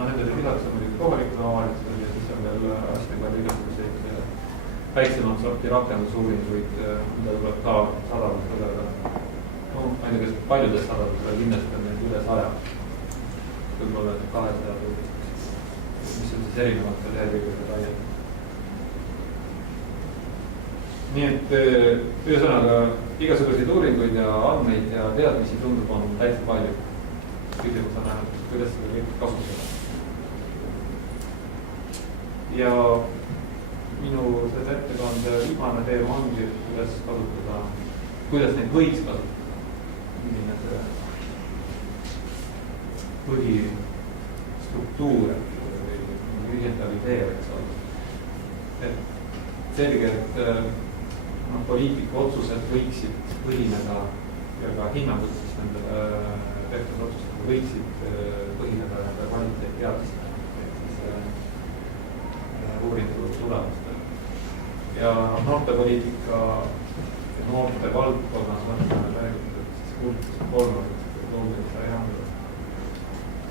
nendele lisaks on muidugi kohalikud omavalitsused ja siis on veel hästi palju igasuguseid väiksemat sorti rakendusuuringuid, mida tuleb ka sadamalt tõdega. No, ma ei tea, kas paljudest sadamalt, aga kindlasti on neid üle 100. Võib-olla 200 uurist, mis on siis erinevate lehekülgede laiad. Nii et ühesõnaga igasuguseid uuringuid ja andmeid ja teadmisi tundub on täitsa palju. Küsimus on ainult, kuidas seda kõik kasutada. Ja minu selle ettekande viimane teema ongi, kuidas neid võiks kasutada. Milline see põhistruktuur või ühendav idee võiks olla. Et selge, et poliitika otsused võiksid põhineda ja ka hinnangud siis nendele tehtud otsustele võiksid põhineda nende kvaliteetteadmistele ehk siis uuringu tulemustel. Ja noortepoliitika ja noorte valdkonnas on räägitud siis kuultuskolmast loomilise ajandada.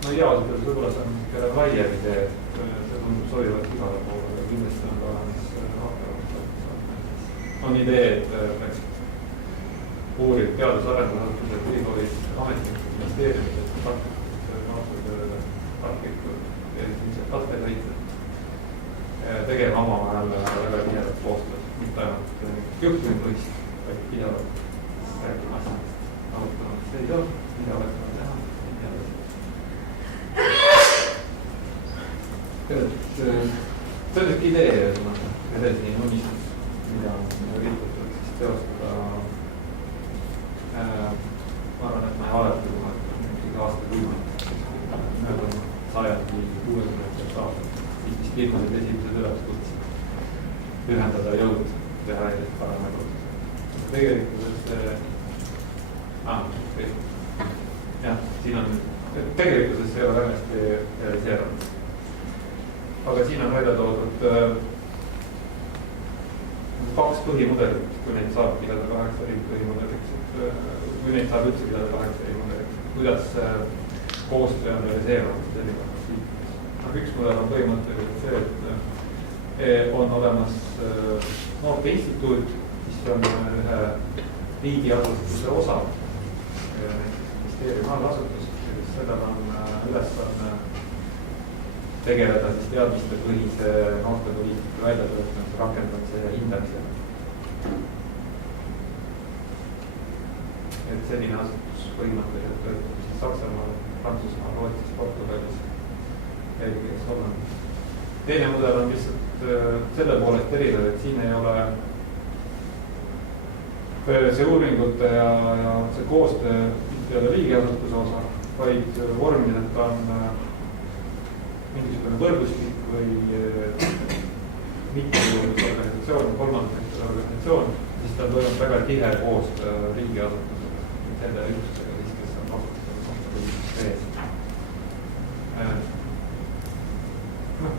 No ideaalselt võib-olla see on kelle laiem idee, et see tundub sobivat igale poole, aga kindlasti on ka on idee, et uurib teadus-arendusasutused, ülikoolid, ametnikud, ministeeriumid, praktikud, ilmselt lastekaitsjad tegema omavahel väga tihedat koostööd, mitte ainult juhtumipõhist, vaid pidevalt rääkima asjadest, arutama, mis ei ole, mida oleks vaja teha, see on üks idee, edasi unistus, mida on üritatud siis teostada. Ma arvan, et ma ei valeta, kui ma mingi aastakümmet möödunud sajandi 60 aastat vist ilmasid esimesed üleskutsed ühendada jõud teha järjest paremaid otsuseid. Tegelikkuses siin on tegelikkuses see ei ole väga hästi realiseerunud. Aga siin on välja toodud kaks põhimudelit, kui neid saab pidada 8 põhimudeliks, kui neid saab üldse pidada 8 põhimudeliks, kuidas koostöö on realiseerunud erinevates liikides. Üks mudel on põhimõtteliselt see, et on olemas noorteinstituut, mis on ühe riigiasutuse osa, ministeeriumi allasutus, sellel on ülesanne tegeleda siis teadmistepõhise noortepoliitika väljatöötamise, rakendamise ja hindamisega. Et selline asutus põhimõtteliselt töötab siis Saksamaal, Prantsusmaal, Rootsis, Portugalis, Belgias, Hollandis. Teine mudel on lihtsalt selle poolest erinev, et siin ei ole see uuringute ja see koostöö ei ole riigiasutuse osa, vaid vormiliselt ta on mingisugune võrgustik või mitteorganisatsioon, kolmandate organisatsioon, siis ta on toimunud väga tihe koostöö riigiasutusega, selle üksusega siis, kes on vastutanud ees.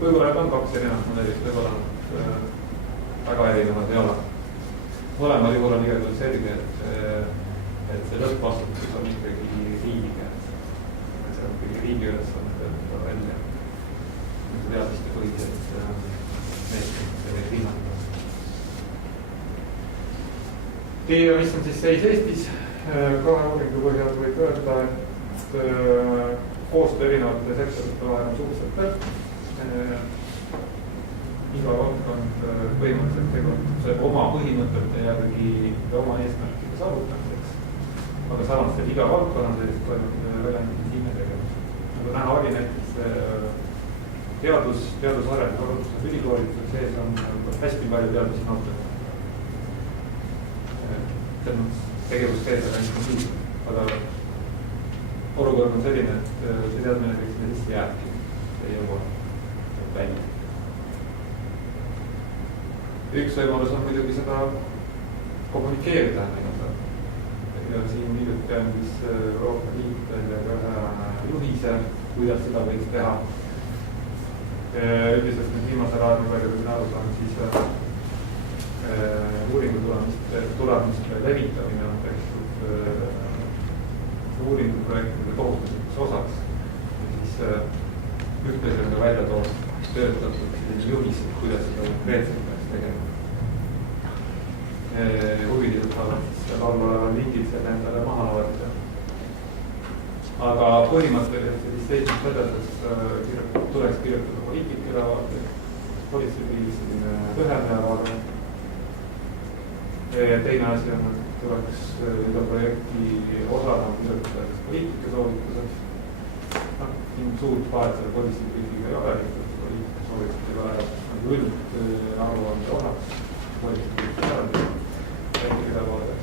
Võib-olla on kaks erinevat mudelit, võib-olla väga erinevad ei ole. Mõlemal juhul on igal juhul selge, et see lõppvastutus on ikkagi riigi käes. See on ikkagi riigi ülesanne töötada välja teadmiste põhised meetmed ja neid hinnata. Ja mis on siis seis Eestis? Kahe uuringu põhjal võib öelda, et koostöö erinevate sektorite vahel on suhteliselt nõrk. Iga valdkond põhimõtteliselt tegutseb oma põhimõtete järgi ja oma eesmärkide saavutamiseks. Aga samas teeb iga valdkonna sellist väljendine tegevus. Nagu näha oli näiteks teadusarendus ülikoolides sees on hästi palju teadmisi noortele. See on tegevuskeed väga intensiivne, aga olukord on selline, et see teadmine kõik sinna sisse jääbki, see ei jõua välja. Üks võimalus on muidugi seda kommunikeerida. Ja siin hiljuti andis Euroopa Liit välja ka juhise, kuidas seda võiks teha. Üldiselt nüüd viimasel ajal, palju kui aru saan, siis uuringu tulemiste levitamine on tehtud uuringuprojektide kohustuslikuks osaks. Ja siis ühtlasi on ka välja töötatud juhis, kuidas seda konkreetselt peaks tegema. Huvilised saavad siis seal all olevad lingid selle endale maha laadida. Aga põhimõtteliselt sellist seisnud selles tuleks kirjutada poliitikale vaade, politseipiilis ühene vaade. Teine asi on, et tuleks iga projekti osana kirjutada poliitika soovitused. Suurt vahet selle politseipiiliga ei ole, poliitika soovitusega üld aruande osaks, politseipiiliga ülevaade.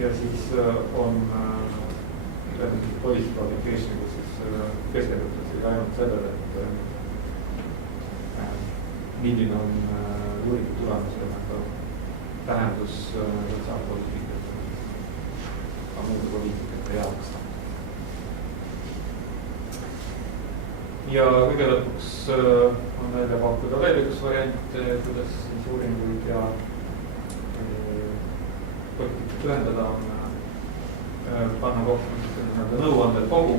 Ja siis on policy publication, kus siis keskendutakse ainult sellele, et milline on uuringu tulemusel tähendus sotsiaalpoliitikate ka muude poliitikate jaoks. Ja kõige lõpuks on välja pakkuda veel üks variant, kuidas siis uuringuid ja poliitikat ühendada on panna kokku nõuandel kogu,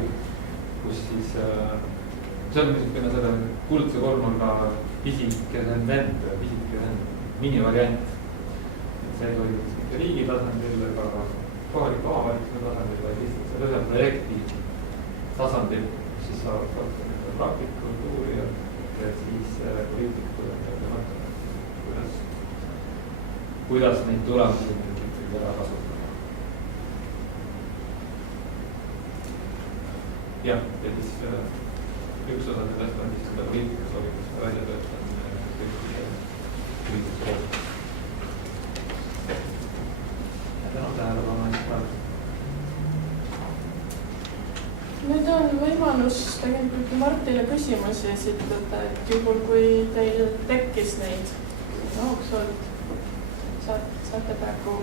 kus siis see on niisugune selle kuldse kolmnurga pisike minivariant. See ei toimu mitte riigi tasandil ega kohaliku omavalitsuse tasandil, vaid lihtsalt selle ühe projekti tasandil, siis saavad kasutada praktikud, uurijad ja siis poliitikud kuidas neid tulemusi ära kasutada. Jah, ja siis üks osa sellest on siis seda poliitika soovituste väljatöötamine poliitika. Tänan tähelepanu eest praegu. Nüüd on võimalus tegelikult Martile küsimusi esitada, et juhul kui teil tekkis neid jooksvalt, saate praegu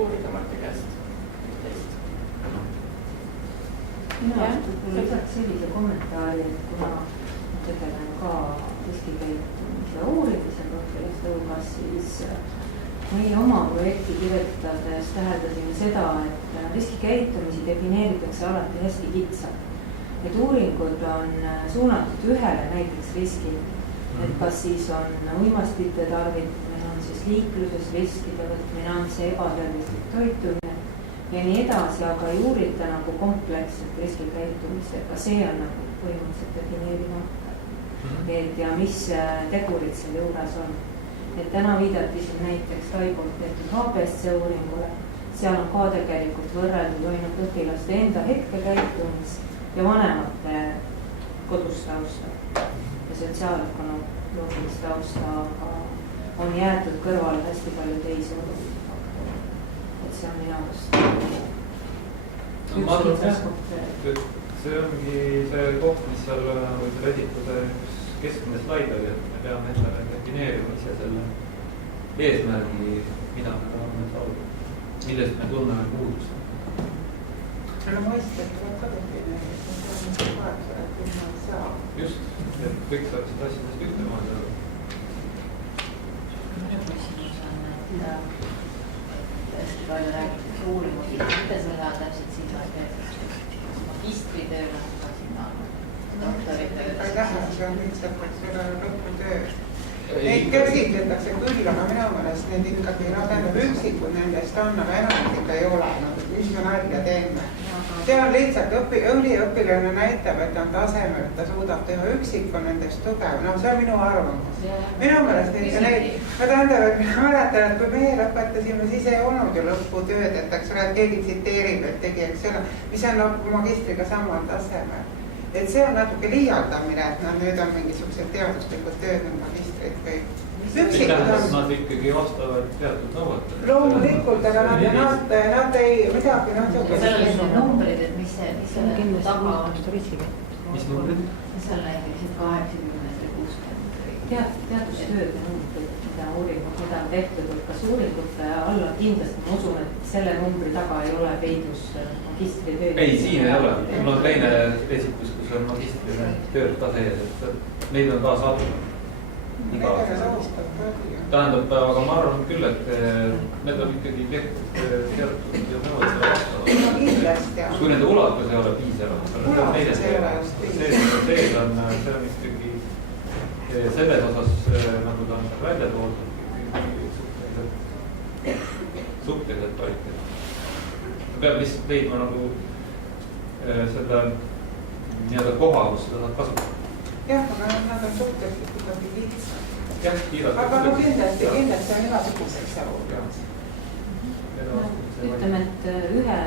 uurida Marti käest teist. Mina lisaks sellise kommentaari, et kuna tegelen ka riskikäitumise uurimisega selles tõugas, siis meie oma projekti kirjutades täheldasime seda, et riskikäitumisi defineeritakse alati hästi kitsalt. Need uuringud on suunatud ühele näiteks riskile, et kas siis on uimastite tarvitamine, on siis liikluses riskide võtmine, on see ebatervislik toitumine ja nii edasi, aga ei uurita nagu kompleksset riskikäitumist, et ka see on nagu põhimõtteliselt defineerimata. Et ja mis tegurid selle juures on. Et täna viidati siin näiteks Taibolt tehtud HPSC uuringule, seal on ka tegelikult võrreldud ainult õpilaste enda hetkekäitumist ja vanemate kodust tausta ja sotsiaalökonoomilist tausta, aga on jäetud kõrvale hästi palju teisi olulisi faktoreid. Et see on minu arust see ongi see koht, mis seal või selle esituse keskmine slaid oli, et me peame endale defineerima ise selle eesmärgi, mida me tahame saada, millest me tunneme puudust. No mõistlik tuleb ka defineerida, see on vahetusel, et kui ma saa. Just, et kõik saaksid asjadest ühtemoodi aru. Minu küsimus on, et hästi palju räägitakse uurimusi, mida selle ajal täpselt silmas peetakse. Magistritööl on ka sinna doktoritööl. Aitäh, see on lihtsalt selle lõputöö. Neid käsitletakse küll, aga minu meelest need ikkagi, tähendab üksikud nendest on, aga enamik ikka ei ole, mis me nalja teeme. See on lihtsalt õpilane näitab, et on tasemel, et ta suudab teha üksiku nendest tugev. No see on minu arvamus. Minu meelest neid, ma tähendab, et mina mäletan, et kui meie lõpetasime, siis ei olnud ju lõputööd, et keegi tsiteerib, et tegi, eks ole, mis on magistriga samal tasemel. Et see on natuke liialdamine, et nüüd on mingisugused teaduslikud tööd, magistrid või üksikud on. Nad ikkagi vastavad teatud nõuetele. Loomulikult, aga nad ei midagi. Seal on need numbrid, et mis selle taga on. Mis numbrid? Seal näiteks 80 või 60. Teadustööd ja numbrid, mida uuringud, mida on tehtud, et kas uuringute alla kindlasti ma usun, et selle numbri taga ei ole peidus magistritööd. Ei, siin ei ole. Mul on teine esitus, kus on magistritööd ka sees, et neid on ka sadu. Tähendab, aga ma arvan küll, et need on ikkagi tehtud teatud ja nõuetele vastavad. Kui nende ulatus ei ole piisav. Sees on ikkagi selles osas, nagu ta on välja toodud, suhteliselt toitud. Peab lihtsalt leidma nagu seda nii-öelda koha, kus seda saab kasutada. Jah, aga nad on suhteliselt ikkagi lihtsad. Aga no kindlasti on igasuguseks jäänud. Ütleme, et ühe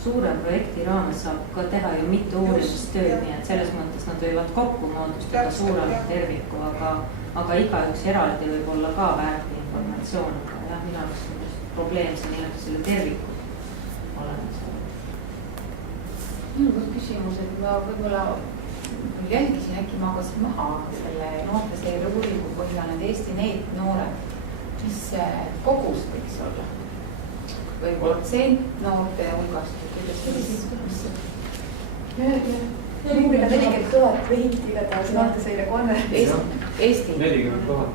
suure projekti raames saab ka teha ju mitu uurimustööd, nii et selles mõttes nad võivad kokku moodustada suuremat terviku, aga igaüks eraldi võib olla ka väärt informatsioon. Jah, minu arust probleem see nii-öelda selle terviku olemas. Minu küsimus, et ma võib-olla jälgisin, äkki magasin maha selle noorteseire uuringu põhjal need Eesti need noored, mis kogus võiks olla või protsent noorte hulgast, kuidas Numbrid on 40 000 võit igatahes noorteseire konverentsi. Eesti. 40 000.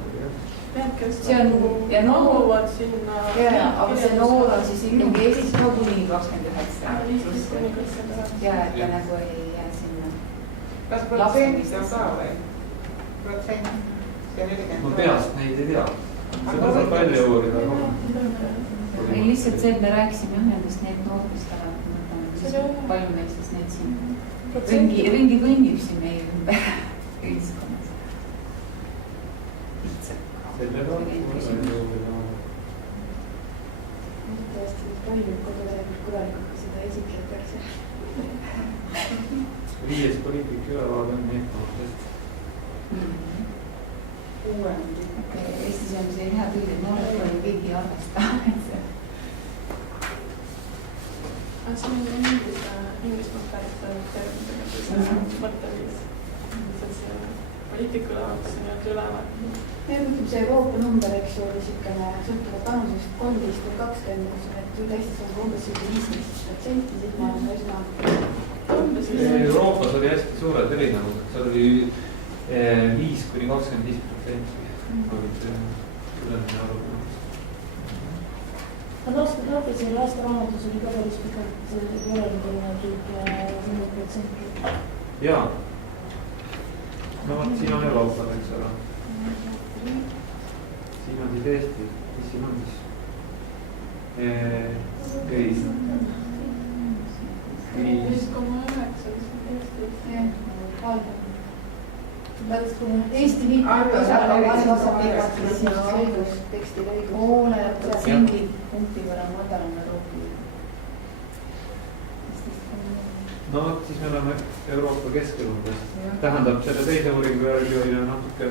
See on ja mahuvad sinna. Aga see noor on siis ikkagi Eestis ka kuni 29. Ja et ta nagu ei jää sinna. Kas protsendist on ka või? Protsent? Ma peast neid ei tea. Seda saab välja uurida. Lihtsalt see, et me rääkisime nendest need noortest ära, palju meil siis need siin ringi kõnnib siin meie ümber ühiskonnas. Sellega on tõesti palju kodulehekülg korralikult, kui seda esitletakse. 5. poliitika ülevaade on need noortest. Eestis on see hea tõid, et noored palju keegi ei arvesta. See on inglismaalt pärit mõtteviis. Poliitika ülevaades on jälle ülevaad. See Euroopa number, eks ju, oli niisugune sõltuvalt vanusest 13 või 20, et Eestis on umbes 15%, siis ma olen üsna. Euroopas oli hästi suured erinevused, seal oli 5–25%. Noorteseire aastaraamatus oli ka päris pikalt võrreldud 10%. jaa. No vot, siin on Euroopa, eks ole. Siin on siis Eesti, mis siin on siis? Geis. 5,9. Eesti liit poole protsendi punkti võrra madalam Euroopa Liidu. No siis me oleme Euroopa keskelumbes. Tähendab, selle teise uuringu järgi oli natuke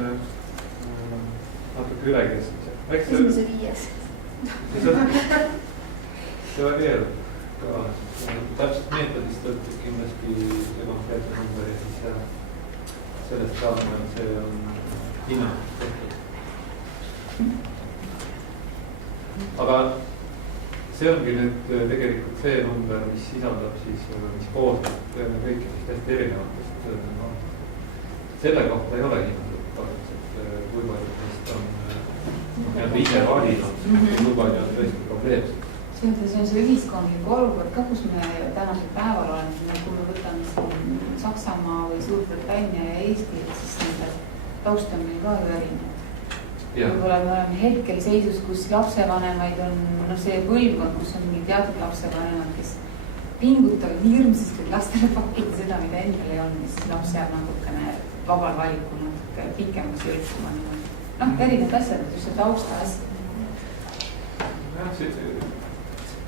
üle keskmise. Esimese 5. See varieerub ka. Täpselt meetodist võttes kindlasti konkreetne number ja siis sellest saamine, see on hinnang tehtud. Aga see ongi nüüd tegelikult see number, mis sisaldab siis, mis koosneb kõikidest hästi erinevatest. Selle kohta ei ole hinnatud kahjuks, et kui palju neist on ise valinud, kui palju on tõesti probleemsed. See on see ühiskondlik olukord ka, kus me tänasel päeval oleme, kui me võtame siin Saksamaa või Suurbritannia ja Eesti, siis nende taust on meil ka ju erinev. Võib-olla me oleme hetkel seisus, kus lapsevanemaid on see põlvkond, kus on mingi teatud lapsevanemad, kes pingutavad nii hirmsasti, et lastele pakkuda seda, mida endal ei olnud, siis laps jääb natukene vabal valikul natuke pikemaks jõudma. Erinevad asjad, just see tausta asjad.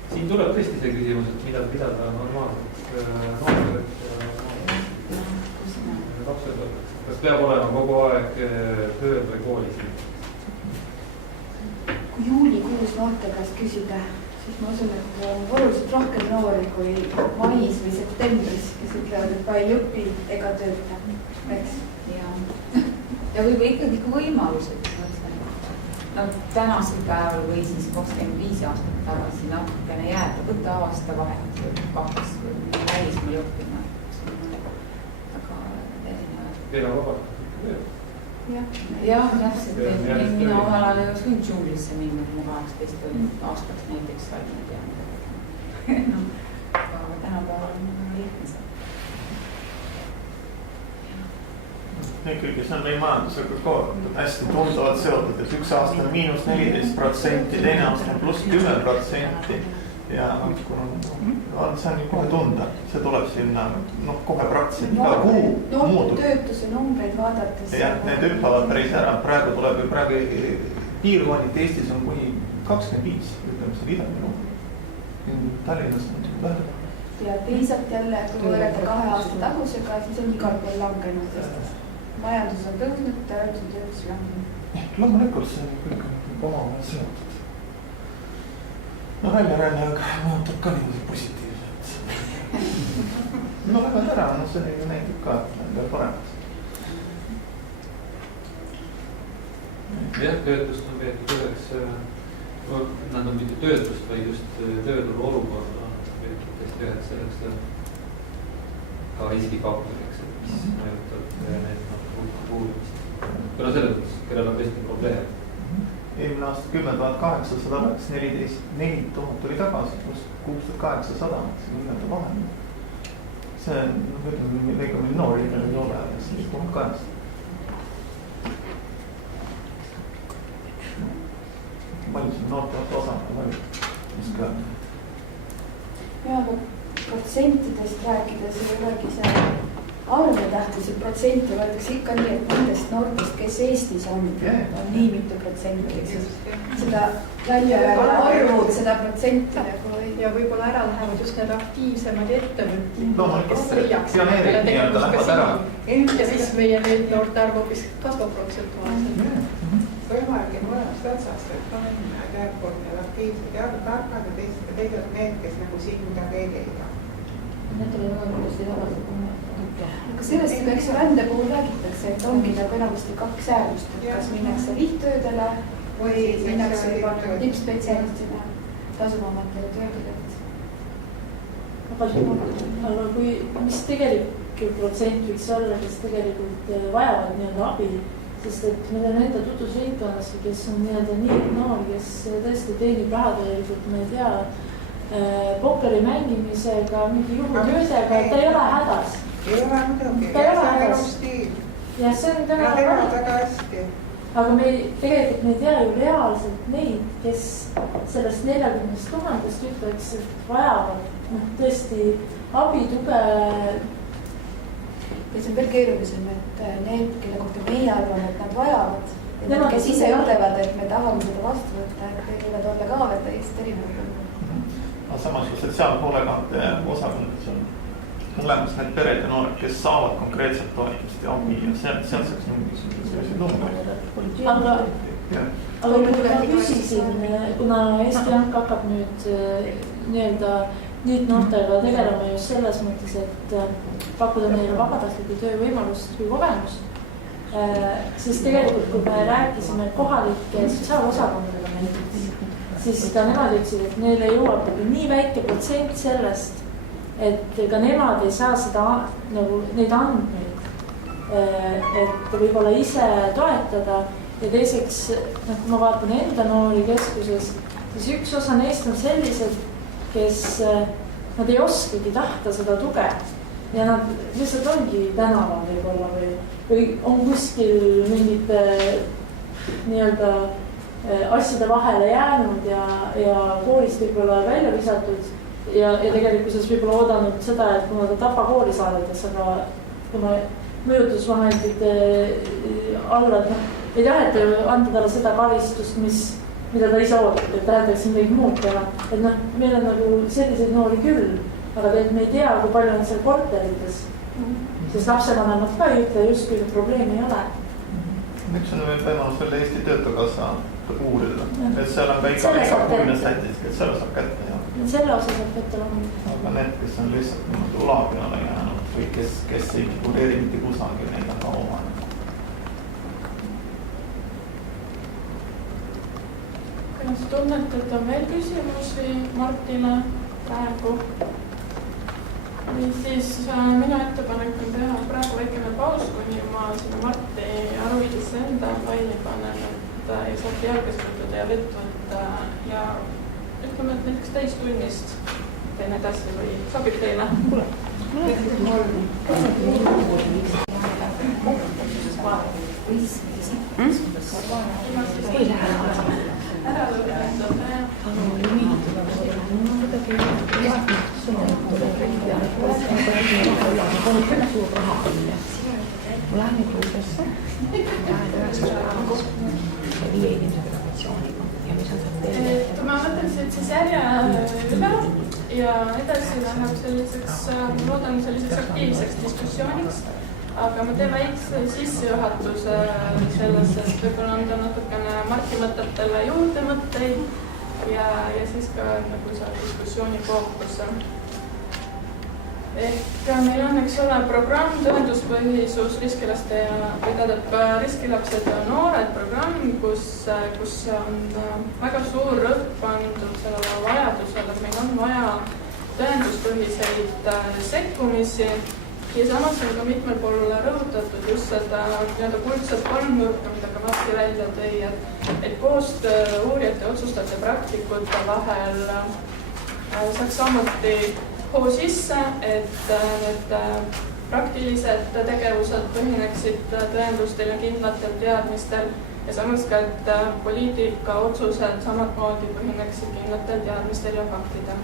Siin tuleb tõesti see küsimus, et mida pidada normaalselt noortel, et lapsed, kas peab olema kogu aeg tööl või koolis? Kui juulikuus noorte käest küsida, siis ma usun, et on oluliselt rohkem noori kui mais või septembris, kes ütlevad, et ma ei õpi ega tööta. Eks? Ja võib ikkagi võimalused. Tänasel päeval või siis 25 aastat tagasi natukene jääda, võtta aasta vahet või 2 või välismaal õppima. Aga erinevad. Teil on vabalt? Jah, täpselt. Mina omal ajal ei oleks võinud džunglisse minna, kui ma 18 aastaks näiteks valminud jäänud. Aga tänapäeval on lihtne see. Ikkagi see on meie majandusega hästi tunduvalt seotud, et üks aasta on -14%, teine aasta on +10% ja see on ju kohe tunda, see tuleb sinna kohe praktiliselt iga kuu muutub. Töötuse numbreid vaadates. Jah, need hüppavad päris ära, praegu piirkonniti Eestis on kuni 25, ütleme see Ida-Virumaa. Tallinnas on vähem. Ja teisalt jälle, kui võrrelda 2 aasta tagusega, siis on igal pool langenud Eestis. Majandus on tõusnud, töötus langenud. Loomulikult see on kõik omavahel seotud. Väljaränne mõjutab ka niimoodi positiivselt. Lähevad ära, see näitab ka, et läheb paremaks. Jah, töötust on peetud üheks, nad on mitte töötust, vaid just tööturu olukorda peetud tõesti üheks selleks ka riskifaktoriks, et mis mõjutab need puudumist. Kuna selles mõttes, kellel on tõesti probleem. Eelmine aasta 10 800 läks 14 000 tuli tagasi, pluss 6800, see on nii-öelda vahem. See on, ega meil noori ei ole, siis 1800. Palju see noorte osana valib, mis ka? Ja protsentidest rääkides ei olegi see arve tähtis, et protsenti võetakse ikka nii, et nendest noortest, kes Eestis on nii mitu protsenti. Seda välja arvud, seda protsenti nagu ja võib-olla ära lähevad just need aktiivsemad ettevõtted. Loomulikult pioneerid nii-öelda lähevad ära. Ja siis meie need noorte arv hoopis kasvab protsentuaalselt. Võimalgi mõlemast otsast, et on teatud poolt need aktiivsed ja tarkad ja teised need, kes nagu siin midagi ei leida. Need tuleb väga kindlasti tagasi. Aga sellest peaks rände puhul räägitakse, et ongi nagu enamasti 2 äärmust, et kas minnakse lihttöödele või minnakse juba tippspetsialistina tasuvamatele töödele. Aga kui, mis tegelik protsent võiks olla, kes tegelikult vajavad nii-öelda abi, sest et meil on enda tutvusringkonnas, kes on nii-öelda nii noor, kes tõesti teenib raha tegelikult, ma ei tea, pokkeri mängimisega, mingi juhutöödega, ta ei ole hädas. ei ole muidugi, Ta ei ole see on hädas. elu stiil. jah, see on tema Nad elavad väga hästi. aga tegelikult me ei tea ju reaalselt neid, kes sellest 40 000 ütleks, et vajavad tõesti abi, tuge. ja see on veel keerulisem, et need, kelle kohta meie arvame, et nad vajavad, Nemad kes on ise seda- ütlevad, et me tahame seda vastu võtta, et need võivad olla ka veel täiesti erinevad. aga samas ka sotsiaalhoolekande osakondades on olemas need pered ja noored, kes saavad konkreetselt toetust ja abi ja sealt saaks mingisuguse numbreid. aga ma küsisin, kuna Eesti Pank hakkab nüüd nii-öelda NEET-noortega tegelema just selles mõttes, et pakkuda neile vabatahtliku töövõimalust või kogemust. Siis tegelikult, kui me rääkisime kohalike sotsiaalosakondadega näiteks, siis ka nemad ütlesid, et neile jõuab nii väike protsent sellest, et ka nemad ei saa seda nagu neid andmeid, et võib-olla ise toetada. Ja teiseks, kui ma vaatan enda noori keskuses, siis üks osa neist on sellised, kes nad ei oskagi tahta seda tuge ja nad lihtsalt ongi tänaval võib-olla või on kuskil mingite nii-öelda asjade vahele jäänud ja koolist võib-olla välja visatud ja tegelikkuses võib-olla oodanud seda, et kuna ta Tapa kooli saadetakse, aga kuna mõjutusvahendite alla, ei taheta ju anda talle seda karistust, mida ta ise ootab, et tahetakse midagi muud teha. Et meil on nagu selliseid noori küll, aga me ei tea, kui palju on seal korterites. Sest lapsevanemad ka ei ütle justkui probleemi ei ole. Üks on veel võimalus veel Eesti Töötukassa uurida, et seal on ka iga kuulne statistika, et selle saab kätte. Selle osa saab kätte loomulikult. Aga need, kes on lihtsalt niimoodi ula peale jäänud või kes ei figureeri mitte kusagil, neid on ka omane. Kas tunnete, et on veel küsimusi Martile praegu? Või siis minu ettepanek on teha praegu väikene paus, kuni ma sinna Marti aruvidisse enda faili panen, et ei saab jalgas võtta ja vett võtta ja ütleme, et näiteks täistunnist teen edasi või sobib teile? Ära lõpetada. Lähen Gruusiasse viie inimese delegatsiooniga ja mis on seal teine? Ma mõtlen siis järje üle ja edasi läheb selliseks, ma loodan selliseks aktiivseks diskussiooniks, aga ma teen väikse sissejuhatuse sellesse, et võib-olla anda natukene Marti mõtetele juurde mõtteid ja siis ka nagu seal diskussiooni fookusse. Ehk meil on, eks ole, programm tõenduspõhisus riskilaste või tähendab riskilapsed ja noored programm, kus on väga suur rõhk pandud sellele vajadusele, et meil on vaja tõenduspõhiseid sekkumisi ja samas on ka mitmel pool rõhutatud just seda nii-öelda kuldset kolmnurka, mida ka Marti välja tõi, et koostöö uurijate ja otsustajate praktikute vahel saaks samuti hoo sisse, et need praktilised tegevused põhineksid tõendustel ja kindlatel teadmistel ja samas ka, et poliitika otsused samamoodi põhineksid kindlatel teadmistel ja faktidel.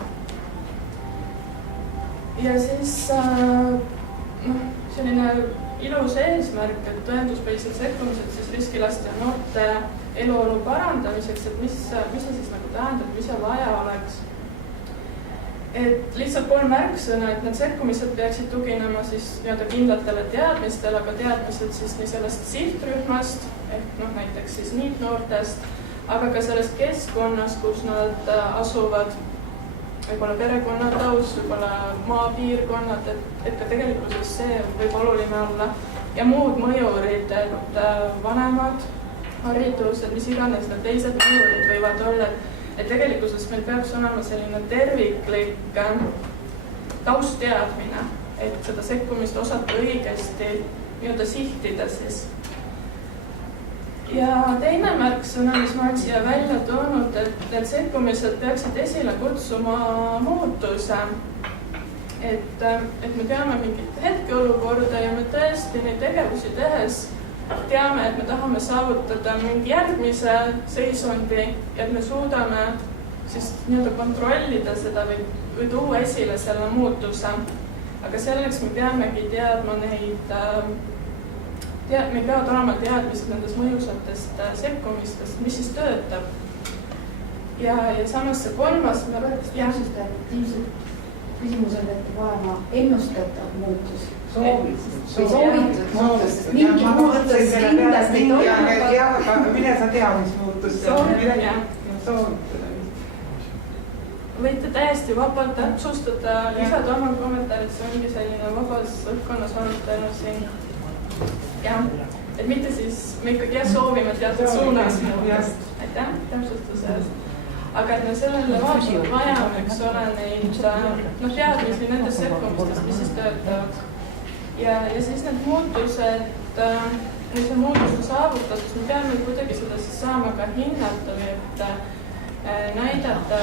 Ja siis selline ilus eesmärk, et tõenduspõhised sekkumised siis riskilaste ja noorte eluolu parandamiseks, et mis see siis nagu tähendab, mis see vaja oleks. Et lihtsalt pool märksõna, et need sekkumised peaksid tuginema siis nii-öelda kindlatele teadmistele, aga teadmised siis nii sellest sihtrühmast, ehk näiteks siis NEET-noortest, aga ka sellest keskkonnast, kus nad asuvad, võib-olla perekonnataust, võib-olla maapiirkonnad, et ka tegelikkuses see võib oluline olla. Ja muud mõjurid, et vanemad, haridus, et mis iganes need teised mõjurid võivad olla, et tegelikkuses meil peaks olema selline terviklik taustteadmine, et seda sekkumist osata õigesti nii-öelda sihtida siis. Ja teine märksõna, mis ma olen siia välja toonud, et need sekkumised peaksid esile kutsuma muutuse. et me teame mingit hetkeolukorda ja me tõesti neid tegevusi tehes teame, et me tahame saavutada mingi järgmise seisundi ja et me suudame siis nii-öelda kontrollida seda või tuua esile selle muutuse. Aga selleks me peamegi teadma neid, meil peavad olema teadmised nendest mõjusatest sekkumistest, mis siis töötab. Ja samas see kolmas... Küsimus on, et olema ennustatav muutus, soovitud muutus, sest mingi muutus kindlasti toimub. Aga mine sa tea, mis muutus. Soovitada. Võite täiesti vabalt täpsustada, lisada oma kommentaarid, see ongi selline vabas õhkkonnas arutelu siin. Jah, et mitte siis, me ikkagi soovime teatud suunas. Aitäh täpsustuse eest. Aga et me sellele vaatamalt vajame, eks ole, neid teadmisi nendest sekkumistest, mis siis töötavad. Ja siis need muutused, see muutuse saavutatus, me peame kuidagi seda siis saama ka hinnata või et näidata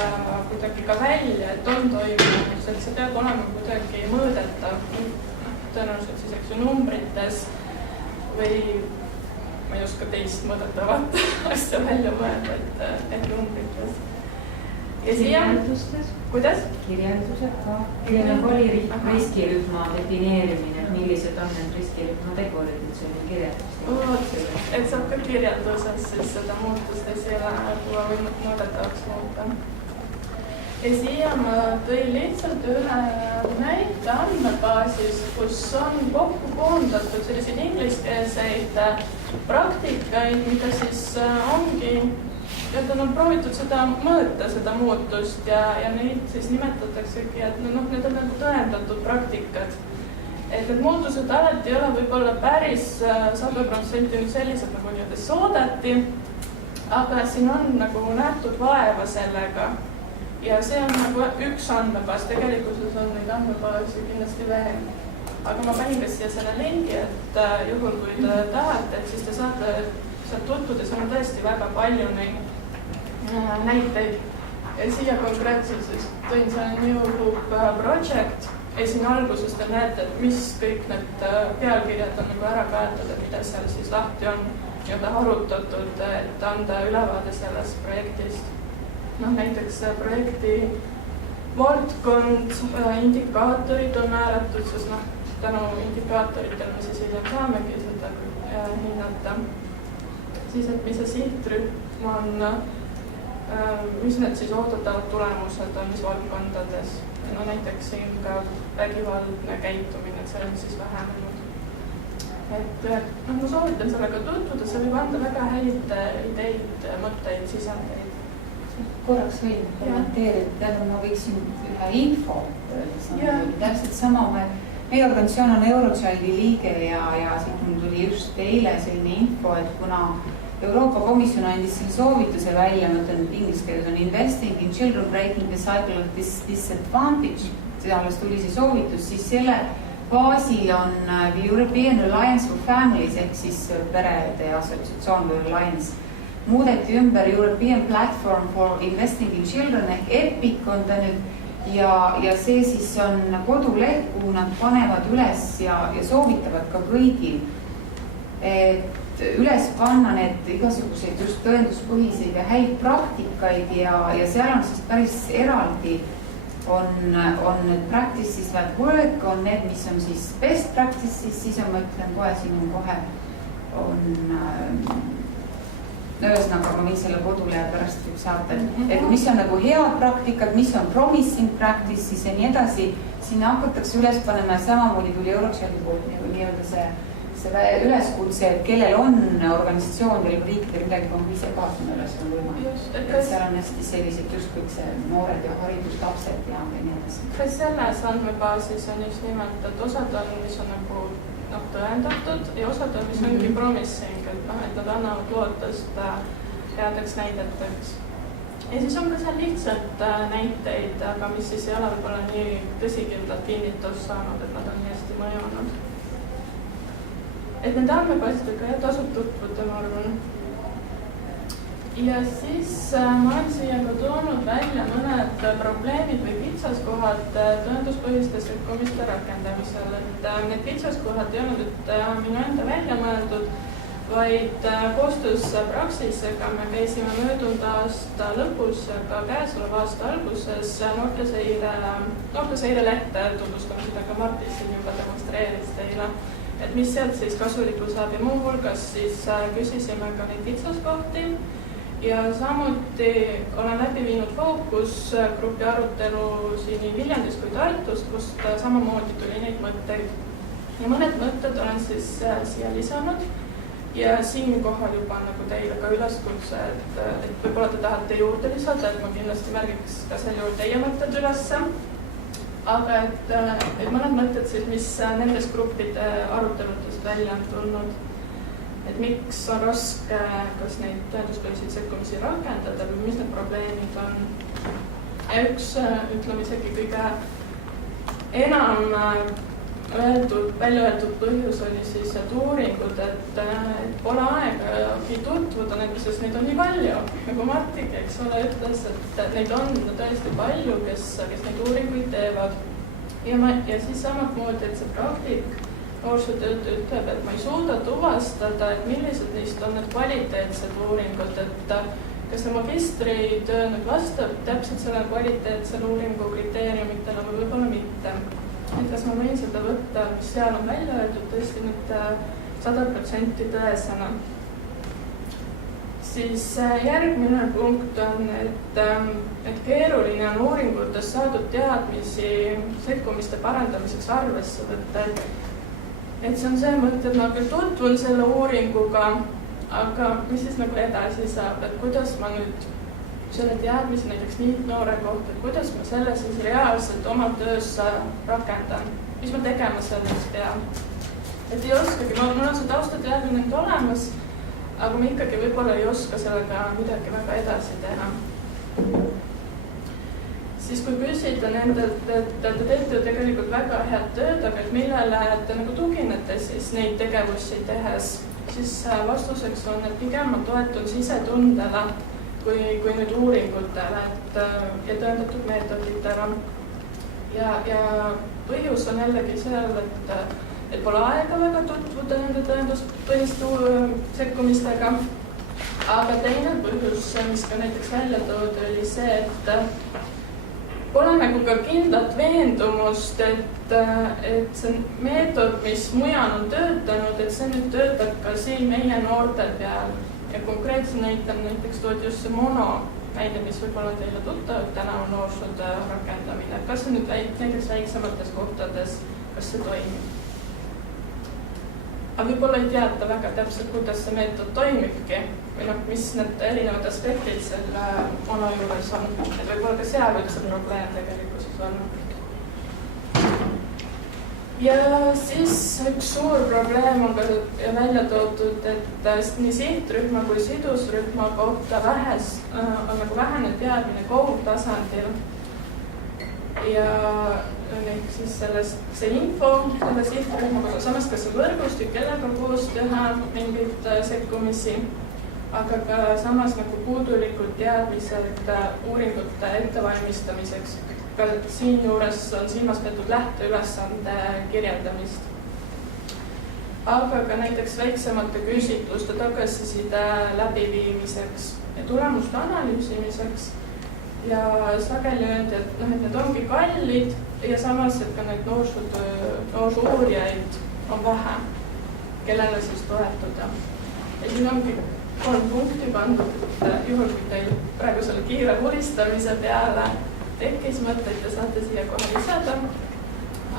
kuidagi ka välja, et on toimunud, et see peab olema kuidagi mõõdetav, tõenäoliselt siis eks ju numbrites või ma ei oska teist mõõdetavat asja välja mõelda, et numbrites. Ja kirjeldustes? Kuidas? Kirjeldused ka. Nagu oli riskirühma defineerimine, et millised on need riskirühma tegurid, et see oli kirjeldus. Et saab ka kirjelduses siis seda muutust esile või mõõdetavaks muuta. Ja siia ma tõin lihtsalt ühe näite andmebaasis, kus on kokku koondatud selliseid ingliskeelseid praktikaid, mida siis ongi ja on proovitud seda mõõta, seda muutust ja neid siis nimetataksegi, et need on nagu tõendatud praktikad. Et need muutused alati ei ole võib-olla päris 100% sellised, nagu nii-öelda soodati, aga siin on nagu nähtud vaeva sellega. Ja see on nagu üks andmebaas, tegelikkuses on neid andmebaasi kindlasti veel. Aga ma panin ka siia selle lingi, et juhul kui te tahate, et siis te saate sealt tutvuda, seal on tõesti väga palju neid näiteid. Ja siia konkreetselt siis tõin selle New Loop Project ja siin alguses te näete, et mis kõik need pealkirjad on nagu ära kaetud, et mida seal siis lahti on nii-öelda arutatud, et anda ülevaade sellest projektist. Näiteks projekti valdkond, indikaatorid on määratud, sest tänu indikaatoritele me siis hiljem saamegi seda hinnata. Siis, et mis see sihtrühm on, mis need siis oodatavad tulemused on, mis valdkondades. Näiteks siin ka vägivaldne käitumine, et see on siis vähenenud. Et ma soovitan sellega tutvuda, see võib anda väga häid ideid, mõtteid, sisendeid. Korraks võin kommenteerida, ma võiksin ühe info täpselt sama. Meie organisatsioon on Eurochildi liige ja siit mul tuli just eile selline info, et kuna Euroopa Komisjon andis selle soovituse välja, ma ütlen, et inglise keeles on Investing in Children Breaking the Cycle of Disadvantage, see alles tuli see soovitus, siis selle baasil on the European Alliance for Families ehk siis perede assotsiatsioon või Alliance muudeti ümber European Platform for Investing in Children ehk EPIC on ta nüüd ja see siis on koduleht, kuhu nad panevad üles ja soovitavad ka kõigil, et üles panna need igasuguseid just tõenduspõhiseid ja häid praktikaid ja seal on siis päris eraldi on need practices that work, on need, mis on siis best practices, siis on, ma ütlen kohe, siin on kohe, ühesõnaga ma võin selle kodule pärast võib saata, et mis on nagu head praktikad, mis on promising practices ja nii edasi, sinna hakatakse üles panema ja samamoodi tuli Eurochildi poolt nii-öelda see üleskutse, et kellel on organisatsioonidel või riikidel midagi, kui ise ka sinna üles on võimalik. Et seal on hästi sellised just kõik see noored ja hariduslapsed ja nii edasi. Kas selles andmebaasis on just nimelt, et osad on, mis on nagu tõendatud ja osad on, mis ongi promising, et nad annavad lootust headeks näideteks. Ja siis on ka seal lihtsalt näiteid, aga mis siis ei ole võib-olla nii tõsikindlalt kinnitust saanud, et nad on nii hästi mõjunud. Et need andmebaasidega tasub tutvuda, ma arvan. ja siis ma olen siia ka toonud välja mõned probleemid või kitsaskohad tõenduspõhiste sekkumiste rakendamisel, et need kitsaskohad ei olnud minu enda välja mõeldud, vaid koostöös Praxisega me käisime möödunud aasta lõpus ja ka käesoleva aasta alguses noorteseire lehte tutvustamas, mida ka Martin siin juba demonstreeris teile, et mis sealt siis kasulikku saab ja muuhulgas siis küsisime ka neid kitsaskohti ja samuti olen läbi viinud fookusgrupi arutelu siin nii Viljandis kui Tartust, kust samamoodi tuli neid mõtteid ja mõned mõtted olen siis siia lisanud. Ja siinkohal juba nagu teile ka üleskutse, et võib-olla te tahate juurde lisada, et ma kindlasti märgiks ka selle juurde teie mõtted ülesse. Aga et mõned mõtted siis, mis nendest gruppide aruteludest välja on tulnud, et miks on raske kas neid tõenduspõhiseid sekkumisi rakendada või mis need probleemid on. Ja üks, ütleme isegi kõige enam välja öeldud põhjus oli siis, et uuringud, et pole aegagi tutvuda nendega, sest neid on nii palju. Nagu Martin, eks ole, ütles, et neid on tõesti palju, kes neid uuringuid teevad. Ja siis samatmoodi, et see praktik noorsootöötaja ütleb, et ma ei suuda tuvastada, et millised neist on need kvaliteetsed uuringud, et kas see magistritöö nüüd vastab täpselt selle kvaliteetsele uuringu kriteeriumitele või võib-olla mitte. Et kas ma võin seda võtta, mis seal on välja öeldud, tõesti nüüd 100% tõesena. Siis järgmine punkt on, et keeruline on uuringutes saadud teadmisi sekkumiste parandamiseks arvesse võtta. Et see on see mõte, et ma küll tutvun selle uuringuga, aga mis siis nagu edasi saab, et kuidas ma nüüd selle teadmise näiteks NEET-noore kohta, et kuidas ma selle siis reaalselt oma töös rakendan, mis ma tegema selleks pean. Et ei oskagi, mul on see taustateadmine nüüd olemas, aga ma ikkagi võib-olla ei oska sellega midagi väga edasi teha. Siis kui küsida nendelt, et te teete ju tegelikult väga head tööd, aga et millele te nagu tuginete siis neid tegevusi tehes, siis vastuseks on, et pigem ma toetun sisetundele kui nüüd uuringutele ja tõendatud meetoditele. Ja põhjus on jällegi seal, et pole aega väga tutvuda nende tõenduspõhiste sekkumistega. Aga teine põhjus, mis ka näiteks välja toodi, oli see, et pole nagu ka kindlat veendumust, et see meetod, mis mujal on töötanud, et see nüüd töötab ka siin meie noorte peal. Ja konkreetse näitan näiteks toodi just see mono näide, mis võib-olla teile tuttav, täna on noorsootöö rakendamine. Kas see nüüd näiteks väiksemates kohtades, kas see toimib? Aga võib-olla ei teata väga täpselt, kuidas see meetod toimibki või mis need erinevad aspektid selle mono juures on. Et võib-olla ka seal üldse probleem tegelikkuses on. Ja siis üks suur probleem on ka välja toodud, et nii sihtrühma kui sidusrühma kohta on nagu vähene teadmine kooltasandil. Ja siis see info selle sihtrühma kohta, samas ka see võrgustik, kellega koos teha mingeid sekkumisi, aga ka samas nagu puudulikud teadmised uuringute ettevalmistamiseks. Ka siin juures on silmas peetud lähteülesande kirjeldamist. Aga ka näiteks väiksemate küsitluste tagasiside läbiviimiseks ja tulemuste analüüsimiseks. Ja sageli öeldi, et need ongi kallid ja samas, et ka neid noorsoo-uurijaid on vähe, kellele siis toetuda. Ja siin ongi 3 punkti pandud, et juhul kui teil praegu selle kiire vuristamise peale tekkis mõtteid ja saate siia kohe lisada,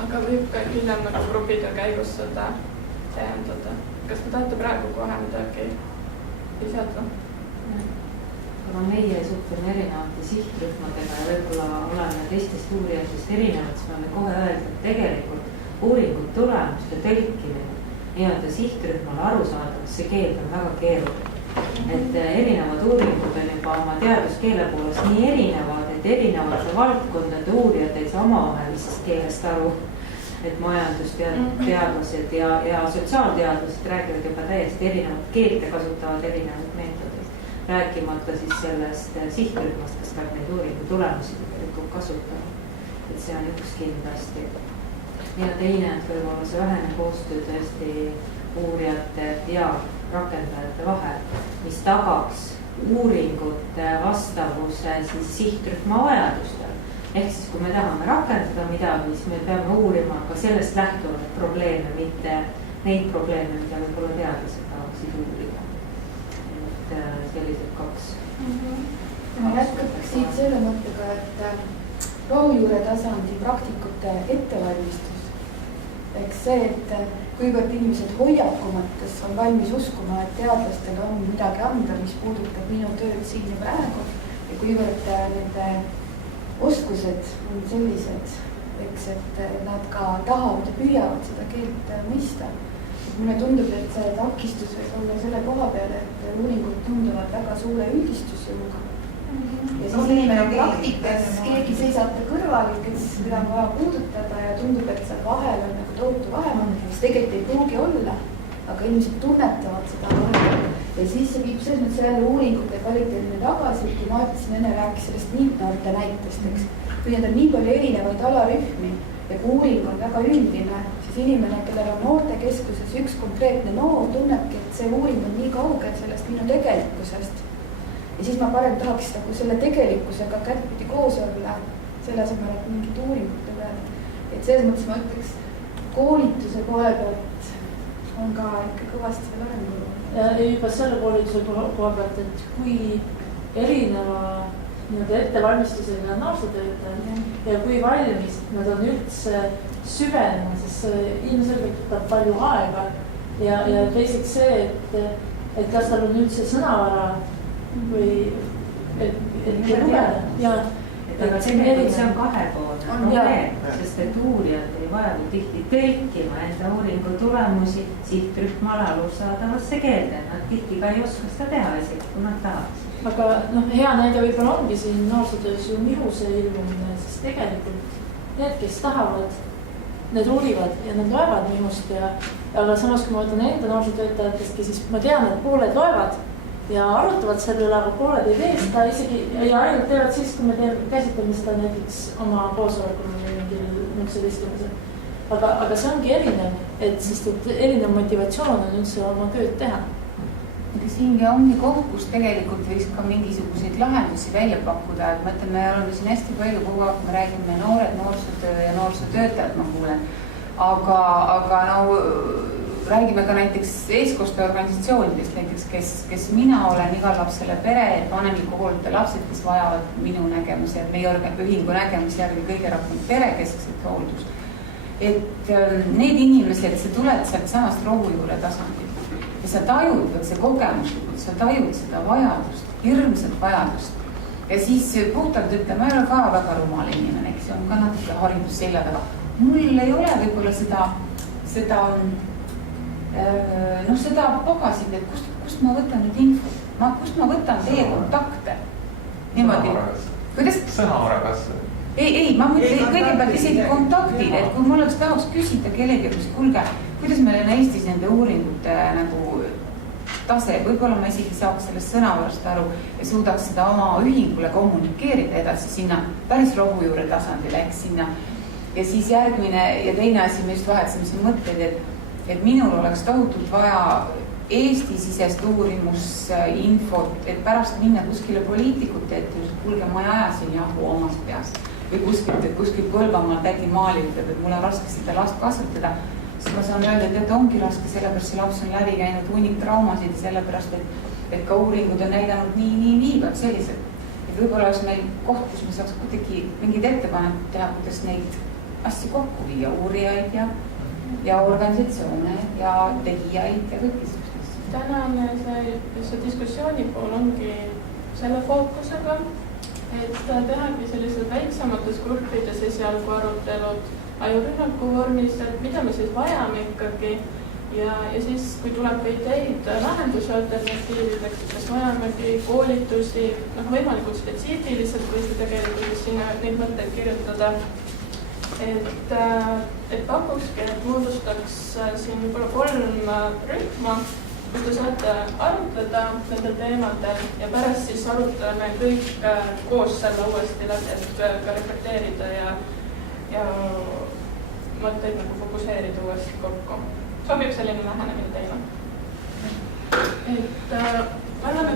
aga võib ka hiljem nagu grupide käigus seda tähendada. Kas te tahate praegu kohe midagi lisada? Aga meie suhtleme erinevate sihtrühmadega ja võib-olla oleme teistest uurijatest erinevad, siis me kohe öelda, et tegelikult uuringut tulemuste tõlkimine nii-öelda sihtrühmale arusaadavaks, see keeld on väga keeruline. Et erinevad uuringud on juba oma teaduskeele poolest nii erinevad, et erinevate valdkondade uurijad ei saa omavahelisest keelest aru. Et majandusteadlased ja sotsiaalteadlased räägivad juba täiesti erinevat keelt ja kasutavad erinevaid meetodeid. rääkimata siis sellest sihtrühmast, kes peab neid uuringu tulemusi tegelikult kasutama. Et see on üks kindlasti. Ja teine, et võib-olla see vähene koostöö tõesti uurijate ja rakendajate vahel, mis tagaks uuringute vastavuse siis sihtrühma vajadustel. Ehk siis, kui me tahame rakendada midagi, siis me peame uurima ka sellest lähtuvaid probleeme, mitte neid probleeme, mida võib-olla teadlased tahaksid uurida. Et sellised kaks. Ma jätkaks siit selle mõttega, et rohujuure tasandi praktikute ettevalmistus. Eks see, et kuivõrd inimesed hoiaku mõttes on valmis uskuma, et teadlastel on midagi anda, mis puudutab minu tööd siin ja praegu ja kuivõrd nende oskused on sellised, eks, et nad ka tahavad ja püüavad seda keelt mõista. Mulle tundub, et see takistus võib olla selle koha peale, et uuringud tunduvad väga suure üldistusjõuga. Ja siis inimene praktikas, keegi seisate kõrval, kes mida on vaja puudutada ja tundub, et seal vahel on nagu tohutu vahemaa, mis tegelikult ei pruugi olla, aga inimesed tunnetavad seda vahemaa. Ja siis see viib selles mõttes jälle uuringuga kvaliteedine tagasi, kui ma ütlesin enne rääkis sellest niitnoorte näitest, eks. Kui need on nii palju erinevaid alarühmi ja kui uuring on väga üldine, siis inimene, kellel on noortekeskuses üks konkreetne noor, tunnebki, et see uuring on nii kaugel sellest minu tegelikkusest. Ja siis ma parem tahaks nagu selle tegelikkusega kättpidi koos olla, selle asemel, et mingit uuringut peale. Et selles mõttes ma ütleks, koolituse poole pealt on ka ikka kõvasti veel arengulu. Ja juba selle koolituse koha pealt, et kui erineva ettevalmistusega noorsootöötajad ja kui valmis nad on üldse süvenema, siis ilmselgelt võtab palju aega ja teiseks see, et kas tal on üldse sõnavara või et lugeda. Aga tegelikult see on kahepoolne probleem, sest et uurijad ei vajadu tihti tõlkima enda uuringu tulemusi sihtrühmale alusaadavasse keelde. Nad tihti ka ei oska seda teha isegi, kui nad tahaks. Aga hea näide võib-olla ongi siin noorsootöös ju Mihuse ilmumine, sest tegelikult need, kes tahavad, need uurivad ja nad loevad Mihust aga samas, kui ma võtan enda noorsootöötajatestki, siis ma tean, et pooled loevad ja arutavad selle üle, aga pooled ei tee seda isegi ja ainult teevad siis, kui me käsitleme seda näiteks oma koosolekul või mingil istumisel. Aga see ongi erinev, sest erinev motivatsioon on üldse oma tööd teha. Siingi ongi koht, kus tegelikult võiks ka mingisuguseid lahendusi välja pakkuda, et ma ütlen, me oleme siin hästi palju kogu aeg, me räägime noored, noorsootöö ja noorsootöötajad, ma kuulen, aga no räägime ka näiteks eestkoste organisatsioonidest, näiteks kes mina olen igal lapsele pere, vanemliku hooldada lapsed, kes vajavad minu nägemuse, meie ühingu nägemuse järgi kõige rohkem perekeskset hooldust. Et need inimesed, see tuled sealt samast rohujuure tasandil ja sa tajud see kogemuslikult, sa tajud seda vajadust, hirmsat vajadust. Ja siis puhtalt ütleme, ma ei ole ka väga rumal inimene, kes on ka natuke haridus selja taga. Mul ei ole võib-olla seda pagasid, et kust ma võtan nüüd info, kust ma võtan teie kontakte. Niimoodi. Sõnavarakas. Ei, ma mõtlen kõigepealt isegi kontaktid, et kui mul oleks tahaks küsida kellegi, kuulge, kuidas meil on Eestis nende uuringute nagu tase, võib-olla ma isegi saaks sellest sõnavarast aru ja suudaks seda oma ühingule kommunikeerida edasi sinna päris rohujuure tasandile, ehk sinna. Ja siis järgmine ja teine asi, me just vahetasime siin mõtteid, et minul oleks tohutult vaja Eesti-sisest uurimusinfot, et pärast minna kuskile poliitikute ette, kuulge, ma ei aja siin jahu omas peas. Või kuskil Põlvamaal tädi Maali ütleb, et mul on raske seda last kasvatada, siis ma saan öelda, et ongi raske, sellepärast see laps on läbi käinud hunnik traumasid ja sellepärast, et ka uuringud on näidanud nii sellised. Et võib-olla oleks meil koht, kus me saaks kuidagi mingid ettepanekud teha, kuidas neid asju kokku viia, uurijaid ja organisatsioone ja tegijaid ja kõiki sellist. Tänane see diskussiooni pool ongi selle fookusega, et tehagi sellised väiksemates gruppides esialgu arutelud ajurünnaku vormis, et mida me siis vajame ikkagi ja siis, kui tuleb ideid lahenduse alternatiivideks, kas vajamegi koolitusi, võimalikult spetsiifiliselt, kui see tegelikult sinna neid mõtteid kirjutada, et pakukski, et moodustaks siin võib-olla 3 rühma kus te saate arutleda nendel teemadel ja pärast siis arutleme kõik koos selle uuesti läbi, et ka reflekteerida ja mõtteid nagu fokuseerida uuesti kokku. Sobib selline lähenemine teile? Et me oleme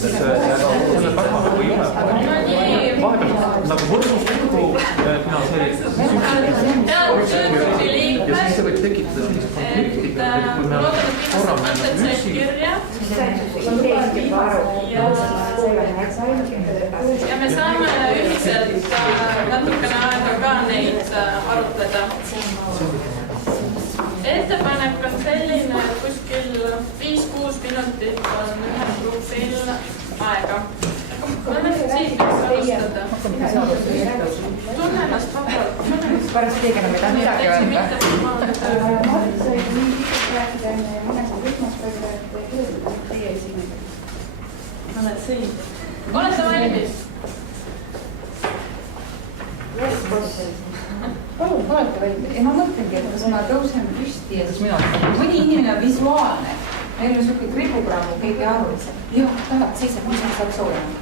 selle päeva nagu ei ole vahepeal nagu võrdluslikku finantseeritud ja siis see võib tekitada sellist konflikti, kui me korrame ja me saame ühiselt natukene aega ka neid arutleda. Ettepanek on selline, et kuskil 5-6 minutit on ühel grupil aega. Mõned siit võiks alustada. Tunne ennast vabalt. Pärast keegi enam ei taha midagi öelda. Mart sai nii pikalt rääkida enne ja mina sain rühmast rääkida, et teie esimene. Oled siin. Olete valmis? Palun, olete valmis? Ja ma mõtlengi, et kas ma tõusen püsti ja siis mõni inimene on visuaalne. Meil on siuke kribukrabu, keegi aru, jah, tahad seisab, mis saab soojama.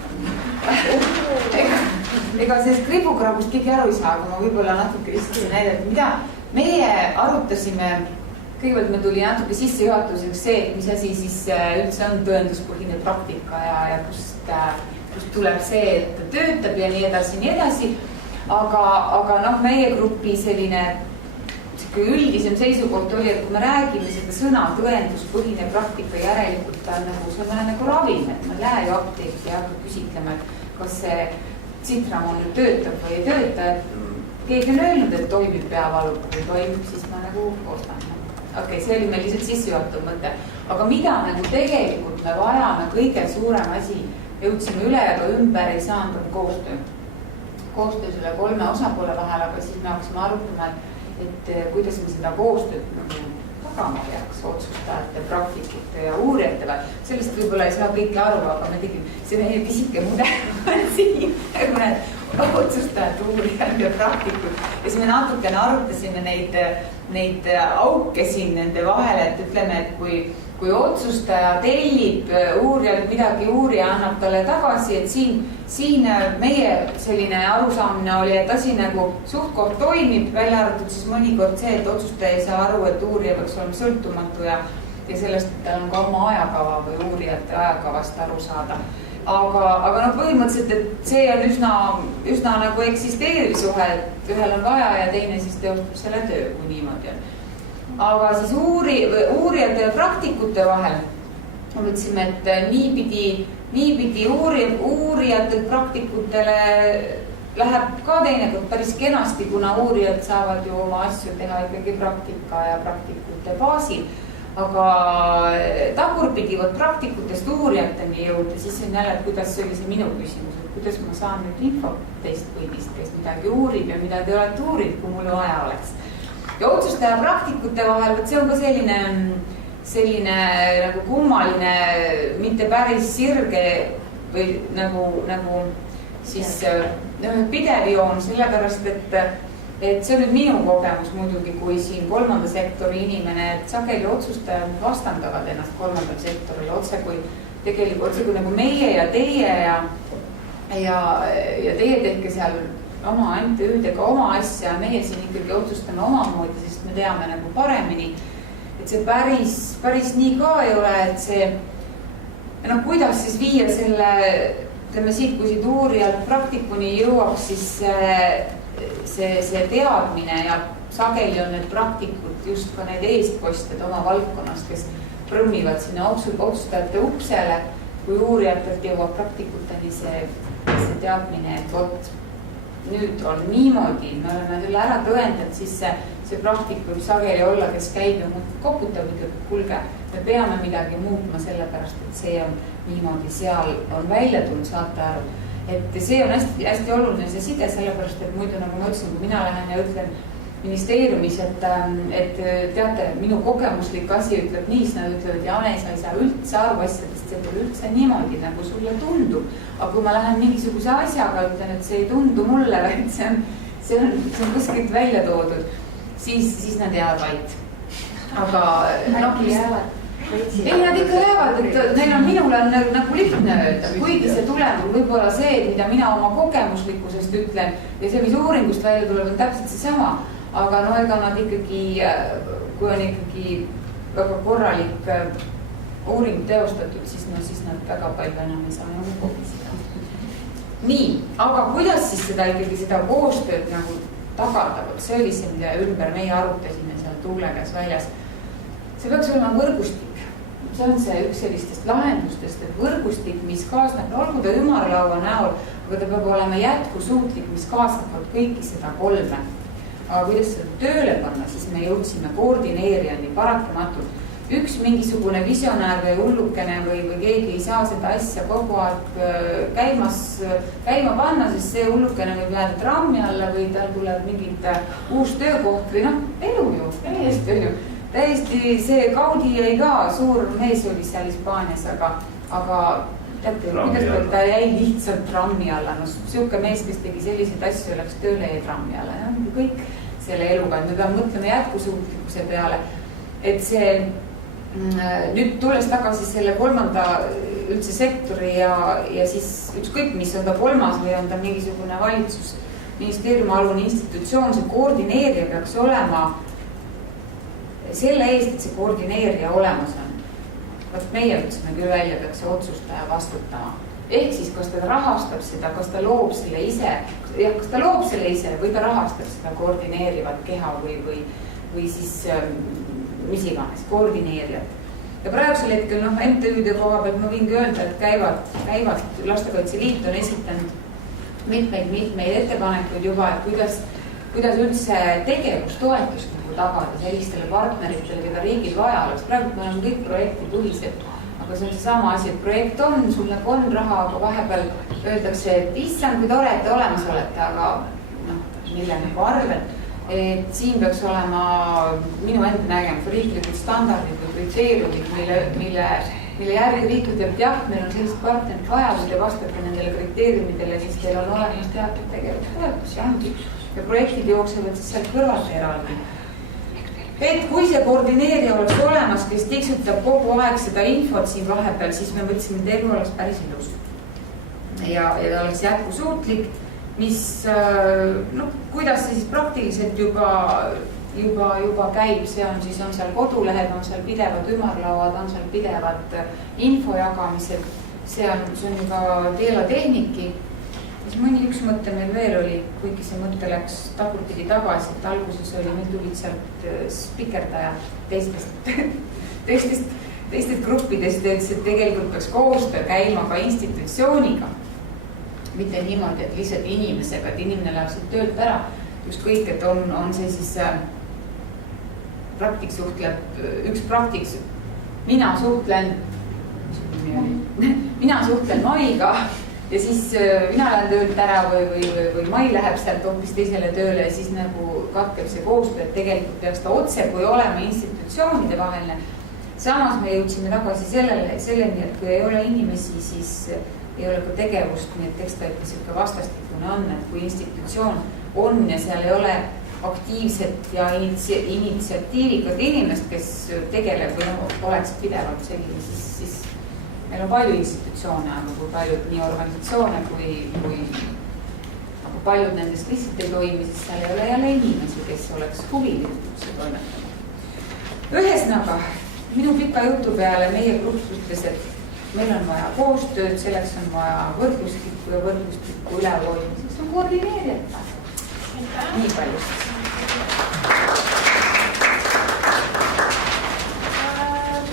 Ega sellest kribukrabust keegi aru ei saa, aga ma võib-olla natuke lihtsalt näidata, mida meie arutasime. Kõigepealt me tuli natuke sissejuhatuseks see, et mis asi siis üldse on tõenduspõhine praktika ja kust tuleb see, et ta töötab ja nii edasi. Aga noh, meie grupi selline üldisem seisukoht oli, et kui me räägime seda sõna tõenduspõhine praktika, järelikult ta on nagu, see on vähe nagu ravim, et ma lähe ju apteeki ja hakka küsitlema, kas see tsitramon nüüd töötab või ei tööta. Keegi on öelnud, et toimib peavalu, kui toimib, siis ma nagu ostan. Okei, see oli meil lihtsalt sissejuhatav mõte. Aga mida nagu tegelikult me vajame, kõige suurem asi, jõudsime üle ja ka ümber ei saanud on koostöö selle 3 osapoole vahel, aga siis me hakkasime arutama, et kuidas me seda koostööd nagu tagama peaks otsustajate, praktikute ja uurijate vahel. Sellest võib-olla ei saa kõike aru, aga me tegime see meie pisike mudel siin, otsustajad, uurijad ja praktikud. Ja siis me natukene arutasime neid auke siin nende vahele, et ütleme, et kui otsustaja tellib uurijalt midagi, uurija annab talle tagasi, et siin meie selline arusaamine oli, et asi nagu suht-koht toimib, välja arvatud siis mõnikord see, et otsustaja ei saa aru, et uurija peaks olema sõltumatu ja sellest, et tal on ka oma ajakava või uurijate ajakavast aru saada. Aga no põhimõtteliselt, et see on üsna nagu eksisteeriv suhe, et ühel on vaja ja teine siis teostab selle töö, kui niimoodi on. Aga siis uurijate ja praktikute vahel mõtlesime, et niipidi uurijatelt praktikutele läheb ka teinekord päris kenasti, kuna uurijad saavad ju oma asju teha ikkagi praktika ja praktikute baasil. Aga tagurpidi praktikutest uurijateni jõuda, siis on jälle, et kuidas see oli see minu küsimus, et kuidas ma saan nüüd info teist põidist, kes midagi uurib ja mida te olete uurinud, kui mul vaja oleks. Ja otsustaja praktikute vahel, see on ka selline nagu kummaline, mitte päris sirge või nagu siis pidev joon, sellepärast, et see on nüüd minu kogemus muidugi, kui siin 3. sektori inimene, et sageli otsustajad vastandavad ennast 3. sektorile otse kui nagu meie ja teie ja teie tehke seal oma MTÜ-dega oma asja, meie siin ikkagi otsustame omamoodi, sest me teame nagu paremini, et see päris nii ka ei ole, et see, noh, kuidas siis viia selle, ütleme siit, kui siit uurijalt praktikuni jõuaks, siis see teadmine ja sageli on need praktikud just ka need eestkostjad oma valdkonnast, kes prõmmivad sinna otsustajate uksele, kui uurijatelt jõuab praktikuteni see teadmine, et vot nüüd on niimoodi, me oleme selle ära tõendanud, siis see praktik võib sageli olla, kes käib ja koputab ikkagi, kulge, me peame midagi muutma sellepärast, et see on niimoodi, seal on välja tulnud, saate aru. Et see on hästi oluline see side, sellepärast, et muidu nagu ma ütlesin, kui mina lähen ja ütlen ministeeriumis, et teate, minu kogemuslik asi ütleb nii, siis nad ütlevad, Jane, sa ei saa üldse aru asjadest, see pole üldse niimoodi, nagu sulle tundub. Aga kui ma lähen mingisuguse asjaga, ütlen, et see ei tundu mulle, vaid see on kuskilt välja toodud, siis nad jäävad vait. Aga äkki jäävad? Ei, nad ikka jäävad, et neil on, minul on nagu lihtne öelda, kuigi see tuleb võib-olla see, mida mina oma kogemuslikkusest ütlen ja see, mis uuringust välja tuleb, on täpselt seesama. Aga no ega nad ikkagi, kui on ikkagi väga korralik uuring teostatud, siis nad väga palju enam ei saa nagu kogisida. Nii, aga kuidas siis seda ikkagi seda koostööd nagu tagada, see oli see, mida ümber meie arutasime seal Tuule käes väljas. See peaks olema võrgustik. See on see üks sellistest lahendustest, et võrgustik, mis kaasneb, olgu ta ümarlaua näol, aga ta peab olema jätkusuutlik, mis kaasneb kõiki seda kolme. Aga kuidas seda tööle panna, siis me jõudsime koordineerijani paratamatult. Üks mingisugune visionäär või hullukene või keegi ei saa seda asja kogu aeg käima panna, sest see hullukene võib jääda trammi alla või tal tuleb mingit uus töökoht või elu ju, täiesti see Gaudi jäi ka, suur mees oli seal Hispaanias, aga teate, kuidas ta jäi lihtsalt trammi alla, siuke mees, kes tegi selliseid asju, läks tööle ja trammi alla, kõik selle eluga, et me peame mõtlema jätkusuutlikkuse peale, et see nüüd tulles tagasi selle kolmanda üldse sektori ja siis ükskõik, mis on ta kolmas või on ta mingisugune valitsus, ministeeriumi alune institutsioon, see koordineerija peaks olema selle eest, et see koordineerija olemas on. Vaat meie ütlesime küll välja, peaks see otsustaja vastutama. Ehk siis, kas ta rahastab seda, kas ta loob selle ise või ta rahastab seda koordineerivat keha või siis mis iganes, koordineerijad. Ja praegusel hetkel MTÜ-de koha pealt ma võingi öelda, et käivad Lastekaitse Liit on esitanud mitmeid ettepanekuid juba, et kuidas üldse tegevustoetust tagada sellistele partneritele, keda riigil vaja oleks. Praegu me oleme kõik projektipõhised, aga see on seesama asi, et projekt on, sul nagu on raha, aga vahepeal öeldakse, et issand, kui tore, et te olemas olete, aga mille nagu arvel. Et siin peaks olema minu enda nägemus riiklikud standardid või kriteeriumid, mille järgi riik ütleb, et jah, meil on sellist partnerit vaja, kui te vastate nendele kriteeriumidele, siis teil on olemas teatud tegevustoetus ja projektid jooksevad siis sealt kõrvalt eraldi. Et kui see koordineerija oleks olemas, kes tiksutab kogu aeg seda infot siin vahepeal, siis me võtsime, et elu oleks päris ilus. Ja ta oleks jätkusuutlik, mis, kuidas see siis praktiliselt juba käib, see on siis, on seal kodulehed, on seal pidevad ümarlauad, on seal pidevad info jagamised, see on juba keelatehniki. Siis mõni üks mõte meil veel oli, kuigi see mõte läks tagurpidi tagasi, et alguses oli, meil tulid sealt spikerdaja teistest gruppidest, et tegelikult peaks koostöö käima ka institutsiooniga. Mitte niimoodi, et lihtsalt inimesega, et inimene läheb siit töölt ära, just kõik, et on see siis praktik suhtleb, üks praktik, mina suhtlen Maiga ja siis mina lähen töölt ära või Mai läheb sealt hoopis teisele tööle ja siis nagu katkeb see koostöö, et tegelikult peaks ta otse, kui olema institutsioonide vaheline. Samas me jõudsime tagasi selleni, et kui ei ole inimesi, siis ei ole ka tegevust, nii et eks ta ikka vastastikune on, et kui institutsioon on ja seal ei ole aktiivset ja initsiatiivikat inimest, kes tegeleb või oleks pidevalt selline, siis meil on palju institutsioone, aga kui paljud nii organisatsioone kui paljud nendest lihtsalt ei toimi, siis seal ei ole jälle inimesi, kes oleks huvilised see toimetama. Ühesõnaga, minu pika jutu peale meie grupp ütles, et meil on vaja koostööd, selleks on vaja võrgustikku ja võrgustikku ülevoolimiseks on koordineerijad. Nii palju.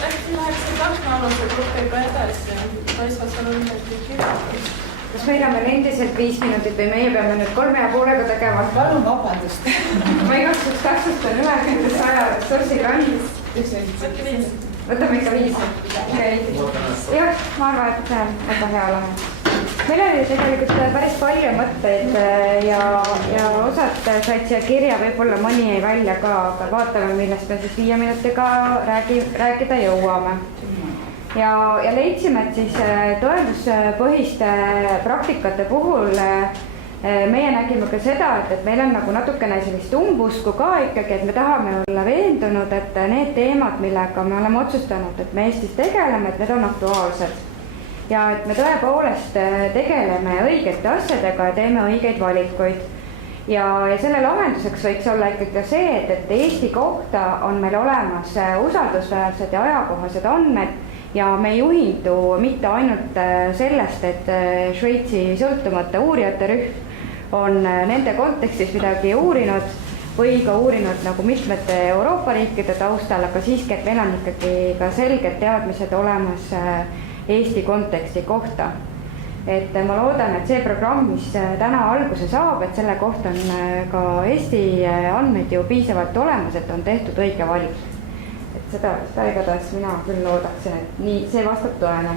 Äkki läheks Taksma-aluse grupiga edasi, Kaisvas on midagi kirjutanud. Kas meil on veel endiselt 5 minutit või meie peame nüüd 3,5 tegema? Palun vabandust. Ma igasugust täpsustan üle, kes aja ressursid on. Võtame ikka 5. Jah, ma arvan, et see on väga hea lahe. Meil oli tegelikult päris palju mõtteid ja osad said siia kirja, võib-olla mõni jäi välja ka, aga vaatame, millest me siis 5 minutiga rääkida jõuame. Ja leidsime, et siis tõenduspõhiste praktikate puhul meie nägime ka seda, et meil on nagu natukene sellist umbusku ka ikkagi, et me tahame olla veendunud, et need teemad, millega me oleme otsustanud, et me Eestis tegeleme, et need on aktuaalsed. Ja et me tõepoolest tegeleme õigete asjadega ja teeme õigeid valikuid. Ja selle lahenduseks võiks olla ikkagi see, et Eesti kohta on meil olemas usaldusväärsed ja ajakohased andmed ja me ei juhindu mitte ainult sellest, et Šveitsi sõltumata uurijate rühm on nende kontekstis midagi uurinud või ka uurinud nagu mitmete Euroopa riikide taustal, aga siiski, et meil on ikkagi ka selged teadmised olemas Eesti konteksti kohta. Et ma loodan, et see programm, mis täna alguse saab, et selle kohta on ka Eesti andmeid ju piisavalt olemas, et on tehtud õige valik. Et seda igatahes mina küll loodaksin, et nii see vastab tõene.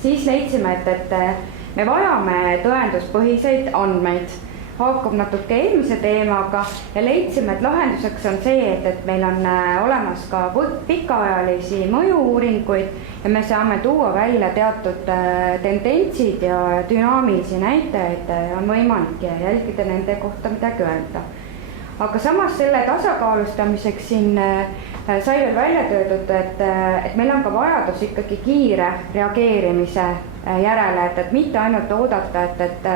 Siis leidsime, et me vajame tõenduspõhiseid andmeid, haakub natuke eelmise teemaga ja leidsime, et lahenduseks on see, et meil on olemas ka pikaajalisi mõju-uuringuid ja me saame tuua välja teatud tendentsid ja dünaamilisi näitajaid, on võimalik jälgida nende kohta midagi öelda. Aga samas selle tasakaalustamiseks siin sai veel välja töödud, et meil on ka vajadus ikkagi kiire reageerimise järele, et mitte ainult oodata, et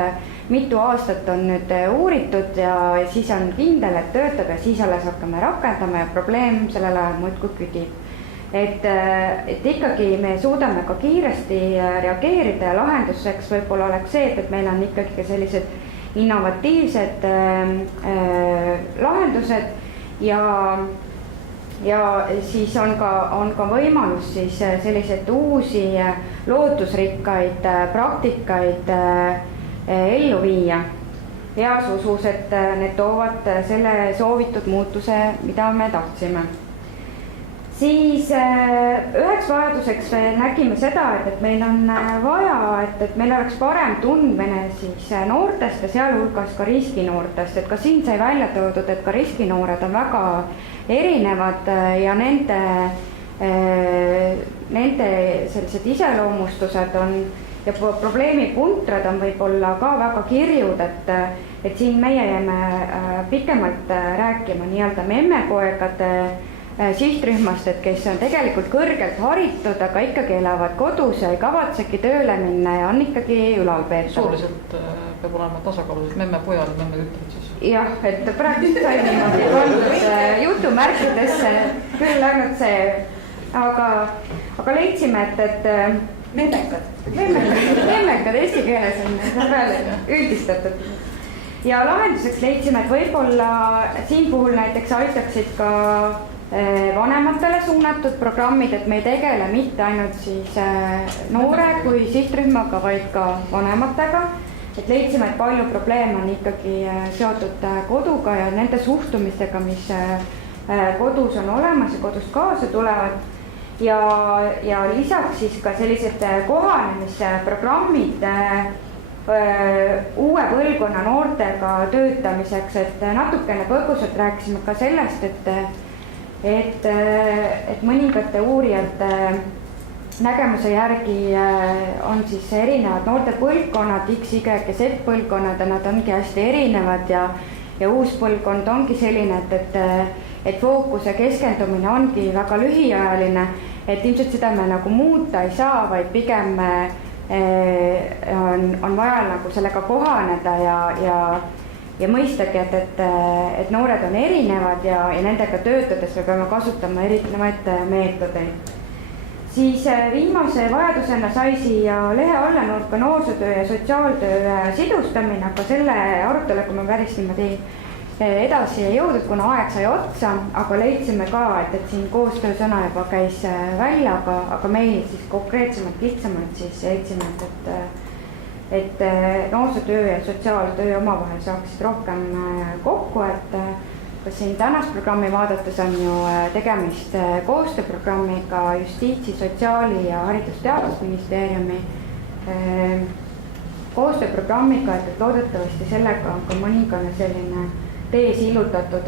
mitu aastat on nüüd uuritud ja siis on kindel, et töötab ja siis alles hakkame rakendama ja probleem sellel ajal muudkui küdib. Et ikkagi me suudame ka kiiresti reageerida ja lahenduseks võib-olla oleks see, et meil on ikkagi ka sellised innovatiivsed lahendused ja siis on ka võimalus siis selliseid uusi lootusrikkaid praktikaid ellu viia. Heas usus, et need toovad selle soovitud muutuse, mida me tahtsime. Siis üheks vajaduseks nägime seda, et meil on vaja, et meil oleks parem tundmine siis noortest ja sealhulgas ka riskinoortest, et ka siin sai välja toodud, et ka riskinoored on väga erinevad ja nende sellised iseloomustused on ja probleemi puntrad on võib-olla ka väga kirjud, et siin meie jääme pikemalt rääkima nii-öelda memmepoegade sihtrühmast, et kes on tegelikult kõrgelt haritud, aga ikkagi elavad kodus ja ei kavatsegi tööle minna ja on ikkagi ülalpeetav. Suuliselt peab olema tasakaalus, memmepojad, memmetütred siis. Jah, et praegu sai niimoodi pandud jutumärkidesse küll ainult see, aga leidsime, et memmekad eesti keeles on veel üldistatud. Ja lahenduseks leidsime, et võib-olla siin puhul näiteks aitaksid ka vanematele suunatud programmid, et me ei tegele mitte ainult siis noore kui sihtrühmaga, vaid ka vanematega. Et leidsime, et palju probleeme on ikkagi seotud koduga ja nende suhtumistega, mis kodus on olemas ja kodust kaasa tulevad. Ja lisaks siis ka sellised kohanemisprogrammid uue põlvkonna noortega töötamiseks, et natukene põgusalt rääkisime ka sellest, et mõningate uurijate nägemuse järgi on siis erinevad noorte põlvkonnad, X, Y ja Z põlvkonnad ja nad ongi hästi erinevad ja uus põlvkond ongi selline, et fookus ja keskendumine ongi väga lühiajaline, et ilmselt seda me nagu muuta ei saa, vaid pigem on vaja nagu sellega kohaneda ja mõistagi, et noored on erinevad ja nendega töötades me peame kasutama erinevaid meetodeid. Siis viimase vajadusena sai siia lehe allanurka noorsootöö ja sotsiaaltöö sidustamine, aga selle aruteluga me päris niimoodi edasi ei jõudnud, kuna aeg sai otsa, aga leidsime ka, et siin koostöö sõna juba käis välja, aga meil siis konkreetsemalt, lihtsamalt siis leidsime, et noorsootöö ja sotsiaaltöö omavahel saaksid rohkem kokku, et kas siin tänast programmi vaadates on ju tegemist koostööprogrammiga Justiitsi, Sotsiaali ja Haridus-Teadusministeeriumi koostööprogrammiga, et loodetavasti sellega on ka mõningane selline tee sillutatud,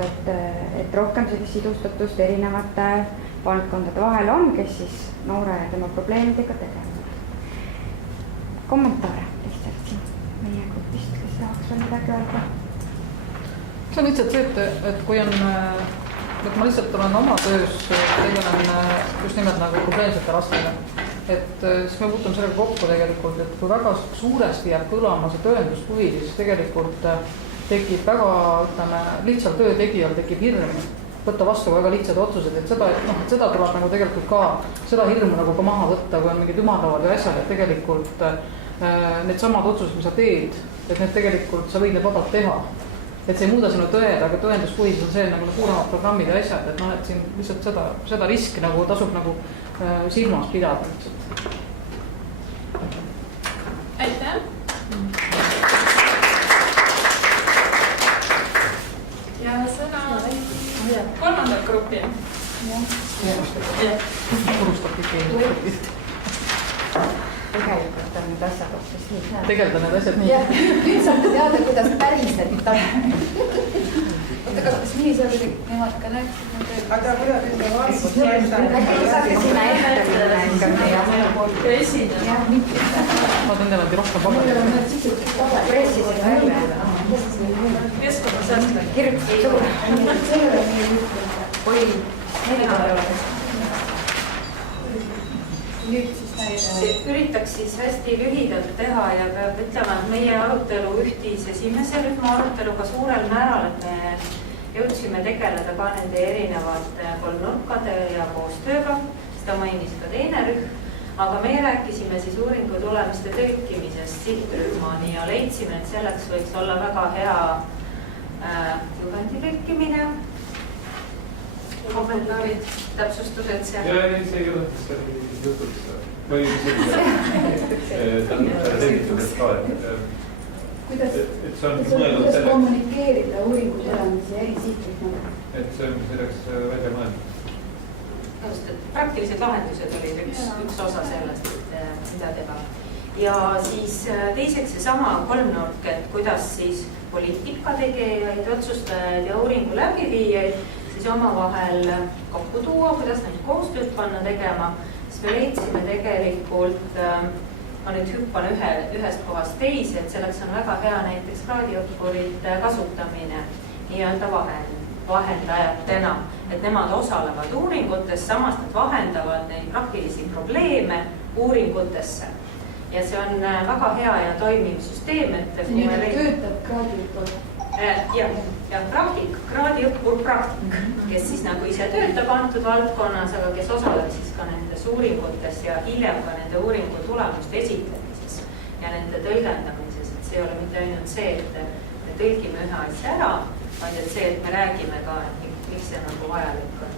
et rohkem sellist sidustatust erinevate valdkondade vahel on, kes siis noore ja tema probleemidega tegelevad. Kommentaare lihtsalt siin meie grupist. tahaks veel midagi öelda? see on lihtsalt see, et kui on, et ma lihtsalt olen oma töös, tegelen just nimelt nagu probleemsete lastega. Et siis me puutume sellega kokku tegelikult, et kui väga suuresti jääb kõlama see tõenduspõhi, siis tegelikult tekib väga, ütleme, lihtsalt töö tegijal tekib hirm võtta vastu väga lihtsad otsused, et seda tuleb nagu tegelikult ka, seda hirmu nagu ka maha võtta, kui on mingid ümarlauad ja asjad, et tegelikult need samad otsused, mis sa teed, et need tegelikult sa võid need vabalt teha. Et see ei muuda sinu tõed, aga tõenduspõhis on see nagu suuremad programmid ja asjad, et et siin lihtsalt seda riski nagu tasub nagu silmas pidada. Aitäh! Ja sõna kolmandal grupil. Purustab kõik Tegelikult on need asjad hoopis nii. Tegelda need asjad nii. Lihtsalt teada, kuidas päriselt on. Oota, kas nii sa kuidagi nemad ka näeksid mu tööd? Aga kuidagi seda vastust jätta. Äkki saate sinna ette minna ikkagi ja minu poolt. Ja esineda. Ma tõin teile rohkem paberit. Pressisid välja. Keskkonnasäästlik. Kirjutasid suur. Oi, 4 päeva. Nüüd siis üritaks siis hästi lühidalt teha ja peab ütlema, et meie arutelu ühtis esimese rühma aruteluga suurel määral, et me jõudsime tegeleda ka nende erinevate kolmnurkade ja koostööga, seda mainis ka teine rühm, aga me rääkisime siis uuringu tulemiste tõlkimisest sihtrühmani ja leidsime, et selleks võiks olla väga hea juhendi tõlkimine, kommentaarid, täpsustused seal. Ja see ei ole, see oli jutuks või selgituseks ka, kuidas selleks kommunikeerida uuringu tulemusi eri sihtrühmadega? Et see on selleks välja mõeldud. Just, et praktilised lahendused olid üks osa sellest, mida teha. Ja siis teiseks seesama kolmnurk, et kuidas siis poliitika tegijaid, otsustajaid ja uuringu läbiviijaid siis omavahel kokku tuua, kuidas neid koostööd panna tegema, siis me leidsime tegelikult, ma nüüd hüppan ühest kohast teise, et selleks on väga hea näiteks kraadiõppurite kasutamine nii-öelda vahendajatena, et nemad osalevad uuringutes, samas nad vahendavad neid praktilisi probleeme uuringutesse. Ja see on väga hea ja toimiv süsteem, et töötab kraadiõppur. Ja kraadiõppur praktik, kes siis nagu ise töötab antud valdkonnas, aga kes osaleb siis ka nendes uuringutes ja hiljem ka nende uuringu tulemuste esitlemises ja nende tõlgendamises, et see ei ole mitte ainult see, et me tõlgime ühe asja ära, vaid et see, et me räägime ka, et miks see nagu vajalik on.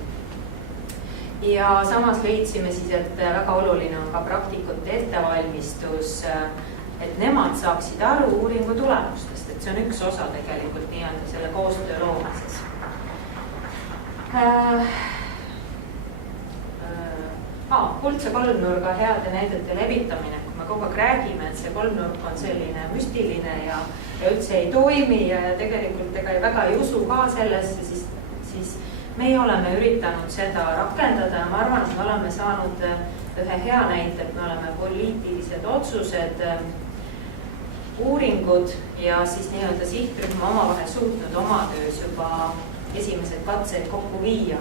Ja samas leidsime siis, et väga oluline on ka praktikute ettevalmistus, et nemad saaksid aru uuringu tulemustest, et see on üks osa tegelikult nii-öelda selle koostöö loomises. Kuldse kolmnurga heade näidete levitamine, kui me kogu aeg räägime, et see kolmnurk on selline müstiline ja üldse ei toimi ja tegelikult ega väga ei usu ka sellesse, siis meie oleme üritanud seda rakendada ja ma arvan, et me oleme saanud ühe hea näite, et me oleme poliitilised otsused, uuringud ja siis nii-öelda sihtrühma omavahel suutnud oma töös juba esimesed katseid kokku viia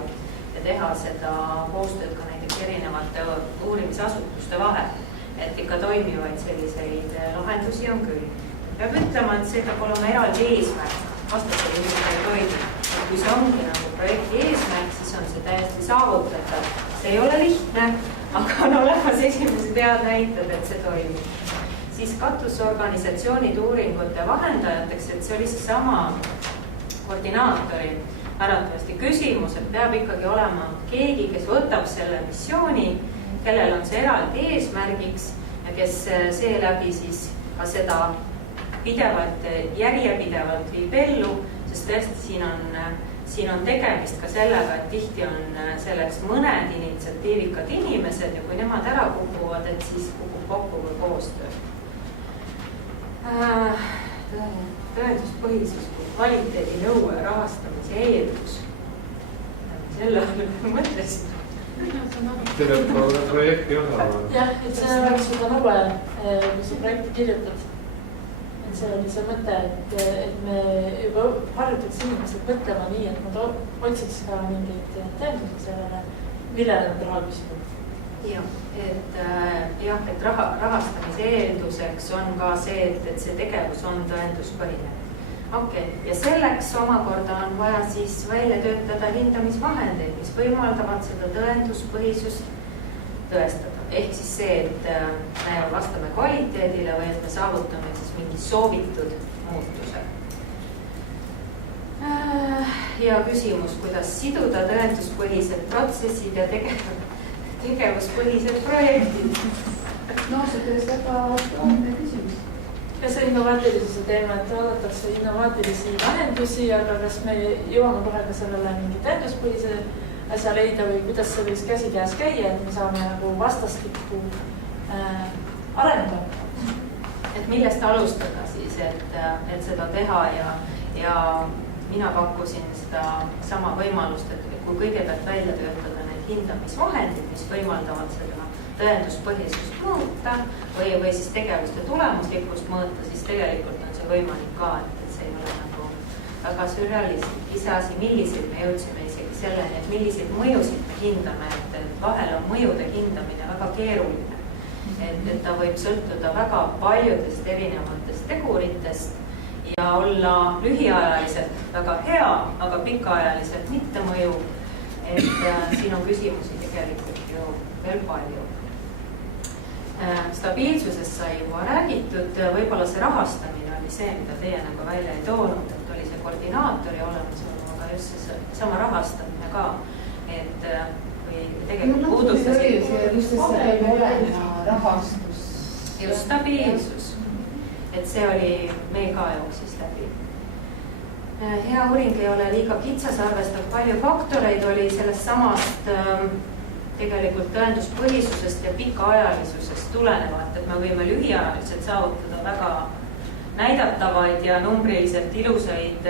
ja teha seda koostööd ka näiteks erinevate uurimisasutuste vahel, et ikka toimivaid selliseid lahendusi on küll. Peab ütlema, et see peab olema eraldi eesmärk, vastasel juhul ei toimi. Kui see ongi nagu projekti eesmärk, siis on see täiesti saavutatav. See ei ole lihtne, aga on olemas esimesed head näited, et see toimib. Siis katusorganisatsioonid uuringute vahendajateks, et see oli seesama koordinaatori märatavasti küsimus, et peab ikkagi olema keegi, kes võtab selle missiooni, kellel on see eraldi eesmärgiks ja kes seeläbi siis ka seda pidevalt, järjepidevalt viib ellu, sest tõesti siin on tegemist ka sellega, et tihti on selleks mõned initsiatiivikad inimesed ja kui nemad ära kukuvad, et siis kukub kokku või koostöö. Tõenduspõhisus kui kvaliteedi nõue rahastamise eeldus. Selle mõtlesin. Teile on projekti osa? Jah, et see oleks seda nõue, kui sa projekti kirjutad. see oli see mõte, et me juba harjutaks inimesed mõtlema nii, et nad otsiks ka mingeid tõendusi sellele, millele nad raha küsivad. Et rahastamise eelduseks on ka see, et see tegevus on tõenduspõhine. Ja selleks omakorda on vaja siis välja töötada hindamisvahendeid, mis võimaldavad seda tõenduspõhisust tõestada. Ehk siis see, et me vastame kvaliteedile või et me saavutame siis mingi soovitud muutuse. Ja küsimus, kuidas siduda tõenduspõhised protsessid ja tegevuspõhised projektid. Noorsootöös väga aktuaalne küsimus. Ja see innovaatilisuse teema, et vaadatakse innovaatilisi lahendusi, aga kas me jõuame kohe ka sellele mingi tõenduspõhise asja leida või kuidas see võiks käsikäes käia, et me saame nagu vastastikku areneda. Et millest alustada siis, et seda teha ja mina pakkusin seda sama võimalust, et kui kõigepealt välja töötada need hindamisvahendid, mis võimaldavad seda tõenduspõhisust mõõta või siis tegevuste tulemuslikkust mõõta, siis tegelikult on see võimalik ka, et see ei ole nagu väga sürrealistlik iseasi, milliseid me jõudsime isegi selleni, et milliseid mõjusid me hindame, et vahel on mõjude hindamine väga keeruline. Et ta võib sõltuda väga paljudest erinevatest teguritest ja olla lühiajaliselt väga hea, aga pikaajaliselt mitte mõju. Et siin on küsimusi tegelikult ju veel palju. Stabiilsusest sai juba räägitud, võib-olla see rahastamine oli see, mida teie nagu välja ei toonud, et oli see koordinaatori olemasolu, aga just see sama rahastamine ka, et või tegelikult puudutas just rahastus. Just stabiilsus, et see oli meil ka jooksis läbi. Hea uuring ei ole liiga kitsas, arvestab palju faktoreid, oli sellest samast tegelikult tõenduspõhisusest ja pikaajalisusest tulenevat, et me võime lühiajaliselt saavutada väga näidatavaid ja numbriliselt ilusaid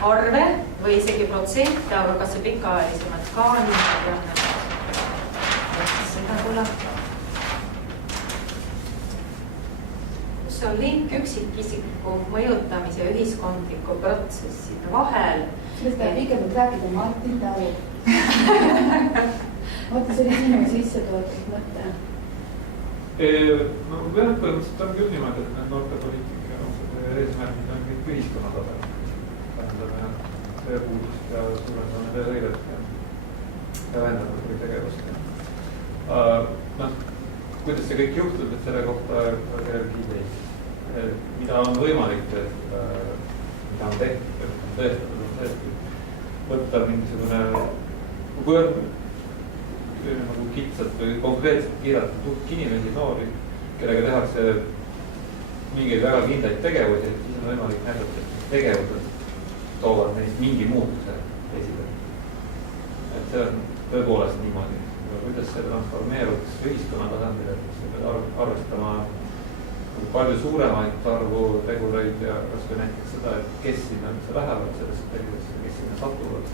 arve või isegi protsente, aga kas see pikaajalisemalt ka seda tuleb. Kus on link üksikisiku mõjutamise ühiskondliku protsesside vahel? Sellest ta pikemalt rääkida Martin Talu. Vaata, see oli sinu sisse toodud mõte. No põhimõtteliselt on küll niimoodi, et need noortepoliitika eesmärgid on kõik ühiskonna tasandil. Vähendame tööpuudust ja suurendame tööhõivet ja vähendame kuritegevust. Kuidas see kõik juhtub, et selle kohta kellelgi ideid. Mida on võimalik töötada, mida on tehtud, tõestatud on tõesti võtta mingisugune, kui on nagu kitsalt või konkreetselt piiratud hulk inimesi, noori, kellega tehakse mingeid väga kindlaid tegevusi, siis on võimalik näidata, et tegevused toovad neist mingi muutuse esile. Et see on tõepoolest niimoodi. Kuidas see transformeeruks ühiskonna tasandil, et see peab arvestama palju suuremaid arvu tegureid ja kas või näiteks seda, et kes sinna üldse lähevad sellesse tegevusse, kes sinna satuvad.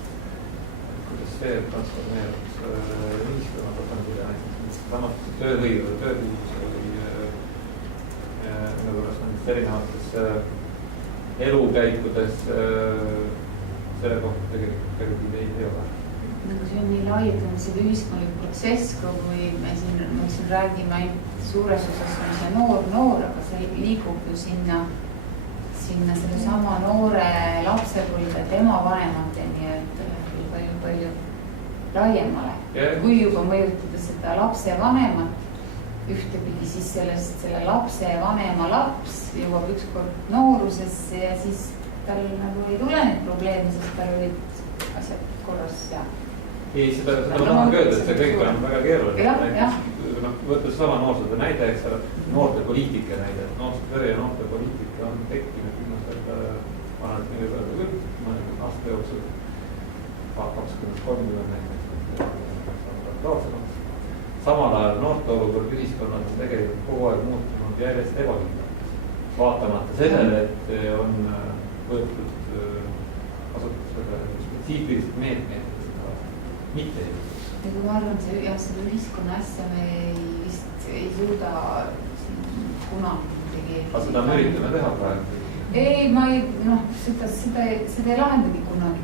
Kuidas see transformeeruks ühiskonna tasandil ja näiteks samas tööhõive või tööpuuduse või nagu nendest erinevates elukäikudes selle kohta tegelikult ideid ei ole. Nagu see on nii laiutanud see ühiskondlik protsess, kui me siin räägime ainult suures osas on see noor, aga see liigub ju sinna selle sama noore lapsepõlve tema vanemateni, et palju laiemale. Kui juba mõjutada seda lapse vanemat ühtepidi, siis selle lapse vanema laps jõuab ükskord noorusesse ja siis tal nagu ei tule neid probleeme, sest tal olid asjad korras ja ei, seda ma tahan öelda, et see kõik on väga keeruline. Võttes sama noorsootöö näide, eks ole, noortepoliitika näide, et noorsootöö ja noortepoliitika on tekkinud viimasel vanalt meil öelda küll, mõned aasta jooksul, 20-30 näiteks. Samal ajal noorte olukord ühiskonnas on tegelikult kogu aeg muutunud järjest ebakindlamaks. Vaatamata sellele, et on võetud kasutusele spetsiifilised meetmeid, mitte ei. Ja ma arvan, selle ühiskonna asja me vist ei suuda kunagi kuidagi. aga seda me üritame teha praegu. ei, ma ei, noh, seda ei lahendagi kunagi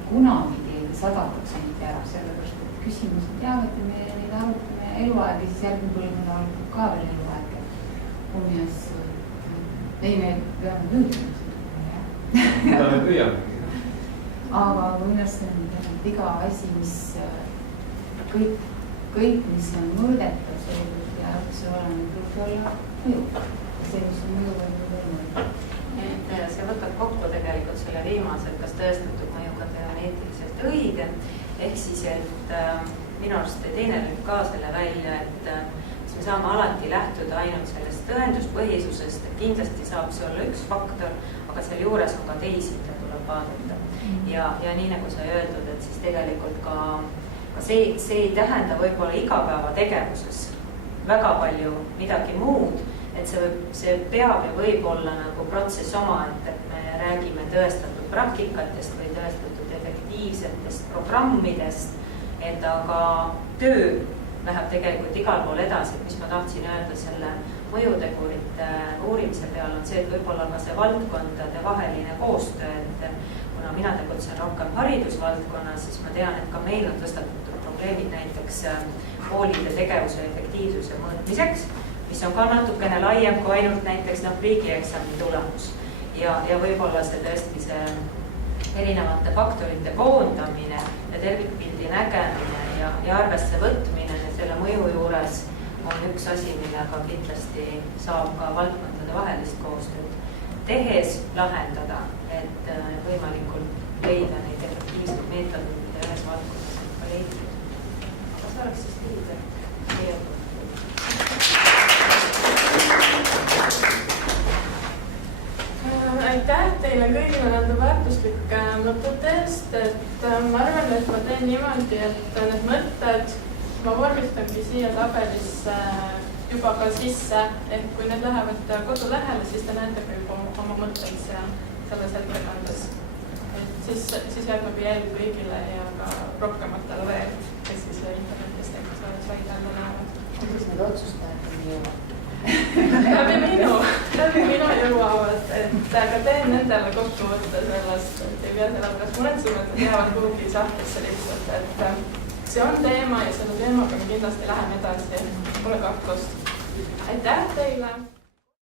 100% ära, sellepärast et küsimused jäävad ja me neid arutame eluaeg ja siis järgmine põlvkond arutame ka veel eluaeg omi asju. ei, me peame püüdma seda. mida me püüame? aga ülesanne on iga asi, mis kõik, mis on mõõdetav, see jääb olla mõju. see, mis on mõju, võib olla mõju. See võtab kokku tegelikult selle viimase, et kas tõestatud mõjuga töö on eetiliselt õige. Ehk siis, et minu arust teine lõib ka selle välja, et me saame alati lähtuda ainult sellest tõenduspõhisusest, et kindlasti saab see olla üks faktor, aga seal juures on ka teisi, mida tuleb vaadata. Ja nii nagu sai öeldud, et siis tegelikult ka see ei tähenda võib-olla igapäevategevuses väga palju midagi muud, et see peab ja võib olla nagu protsess omaette, et me räägime tõestatud praktikatest või tõestatud efektiivsetest programmidest, et aga töö läheb tegelikult igal pool edasi, et mis ma tahtsin öelda selle mõjutegurite uurimise peal on see, et võib-olla ka see valdkondade vaheline koostöö, et kuna mina tegutsen rohkem haridusvaldkonnas, siis ma tean, et ka meil on tõstatatud probleemid näiteks koolide tegevuse efektiivsuse mõõtmiseks, mis on ka natukene laiem kui ainult näiteks riigieksami tulemus. Ja võib-olla see tõesti see erinevate faktorite koondamine ja tervikpildi nägemine ja arvesse võtmine selle mõju juures on üks asi, millega kindlasti saab ka valdkondade vahelist koostööd tehes lahendada, et võimalikult leida neid efektiivseid meetodeid, mida ühes valdkonnas on ka leitud. Aga see oleks siis lühidalt meie poolt. Aitäh teile kõigile nende väärtuslike mõtete eest, et ma arvan, et ma teen niimoodi, et need mõtted ma vormistangi siia tabelisse juba ka sisse, et kui need lähevad kodulehele, siis te näete ka juba oma mõtteid selles ettekandes. Et siis jääb jälg kõigile ja ka rohkematele veel, kes siis internetis tegevus said jälle näevad. Kuidas need otsustajad jõuavad? Läbi minu jõuavad, et aga teen nendele kokkuvõtte sellest, et ei pea selle pärast muretsema, et need jäävad kuhugi sahtlisse lihtsalt, et see on teema ja selle teemaga me kindlasti läheme edasi, pole kahtlust. Aitäh teile!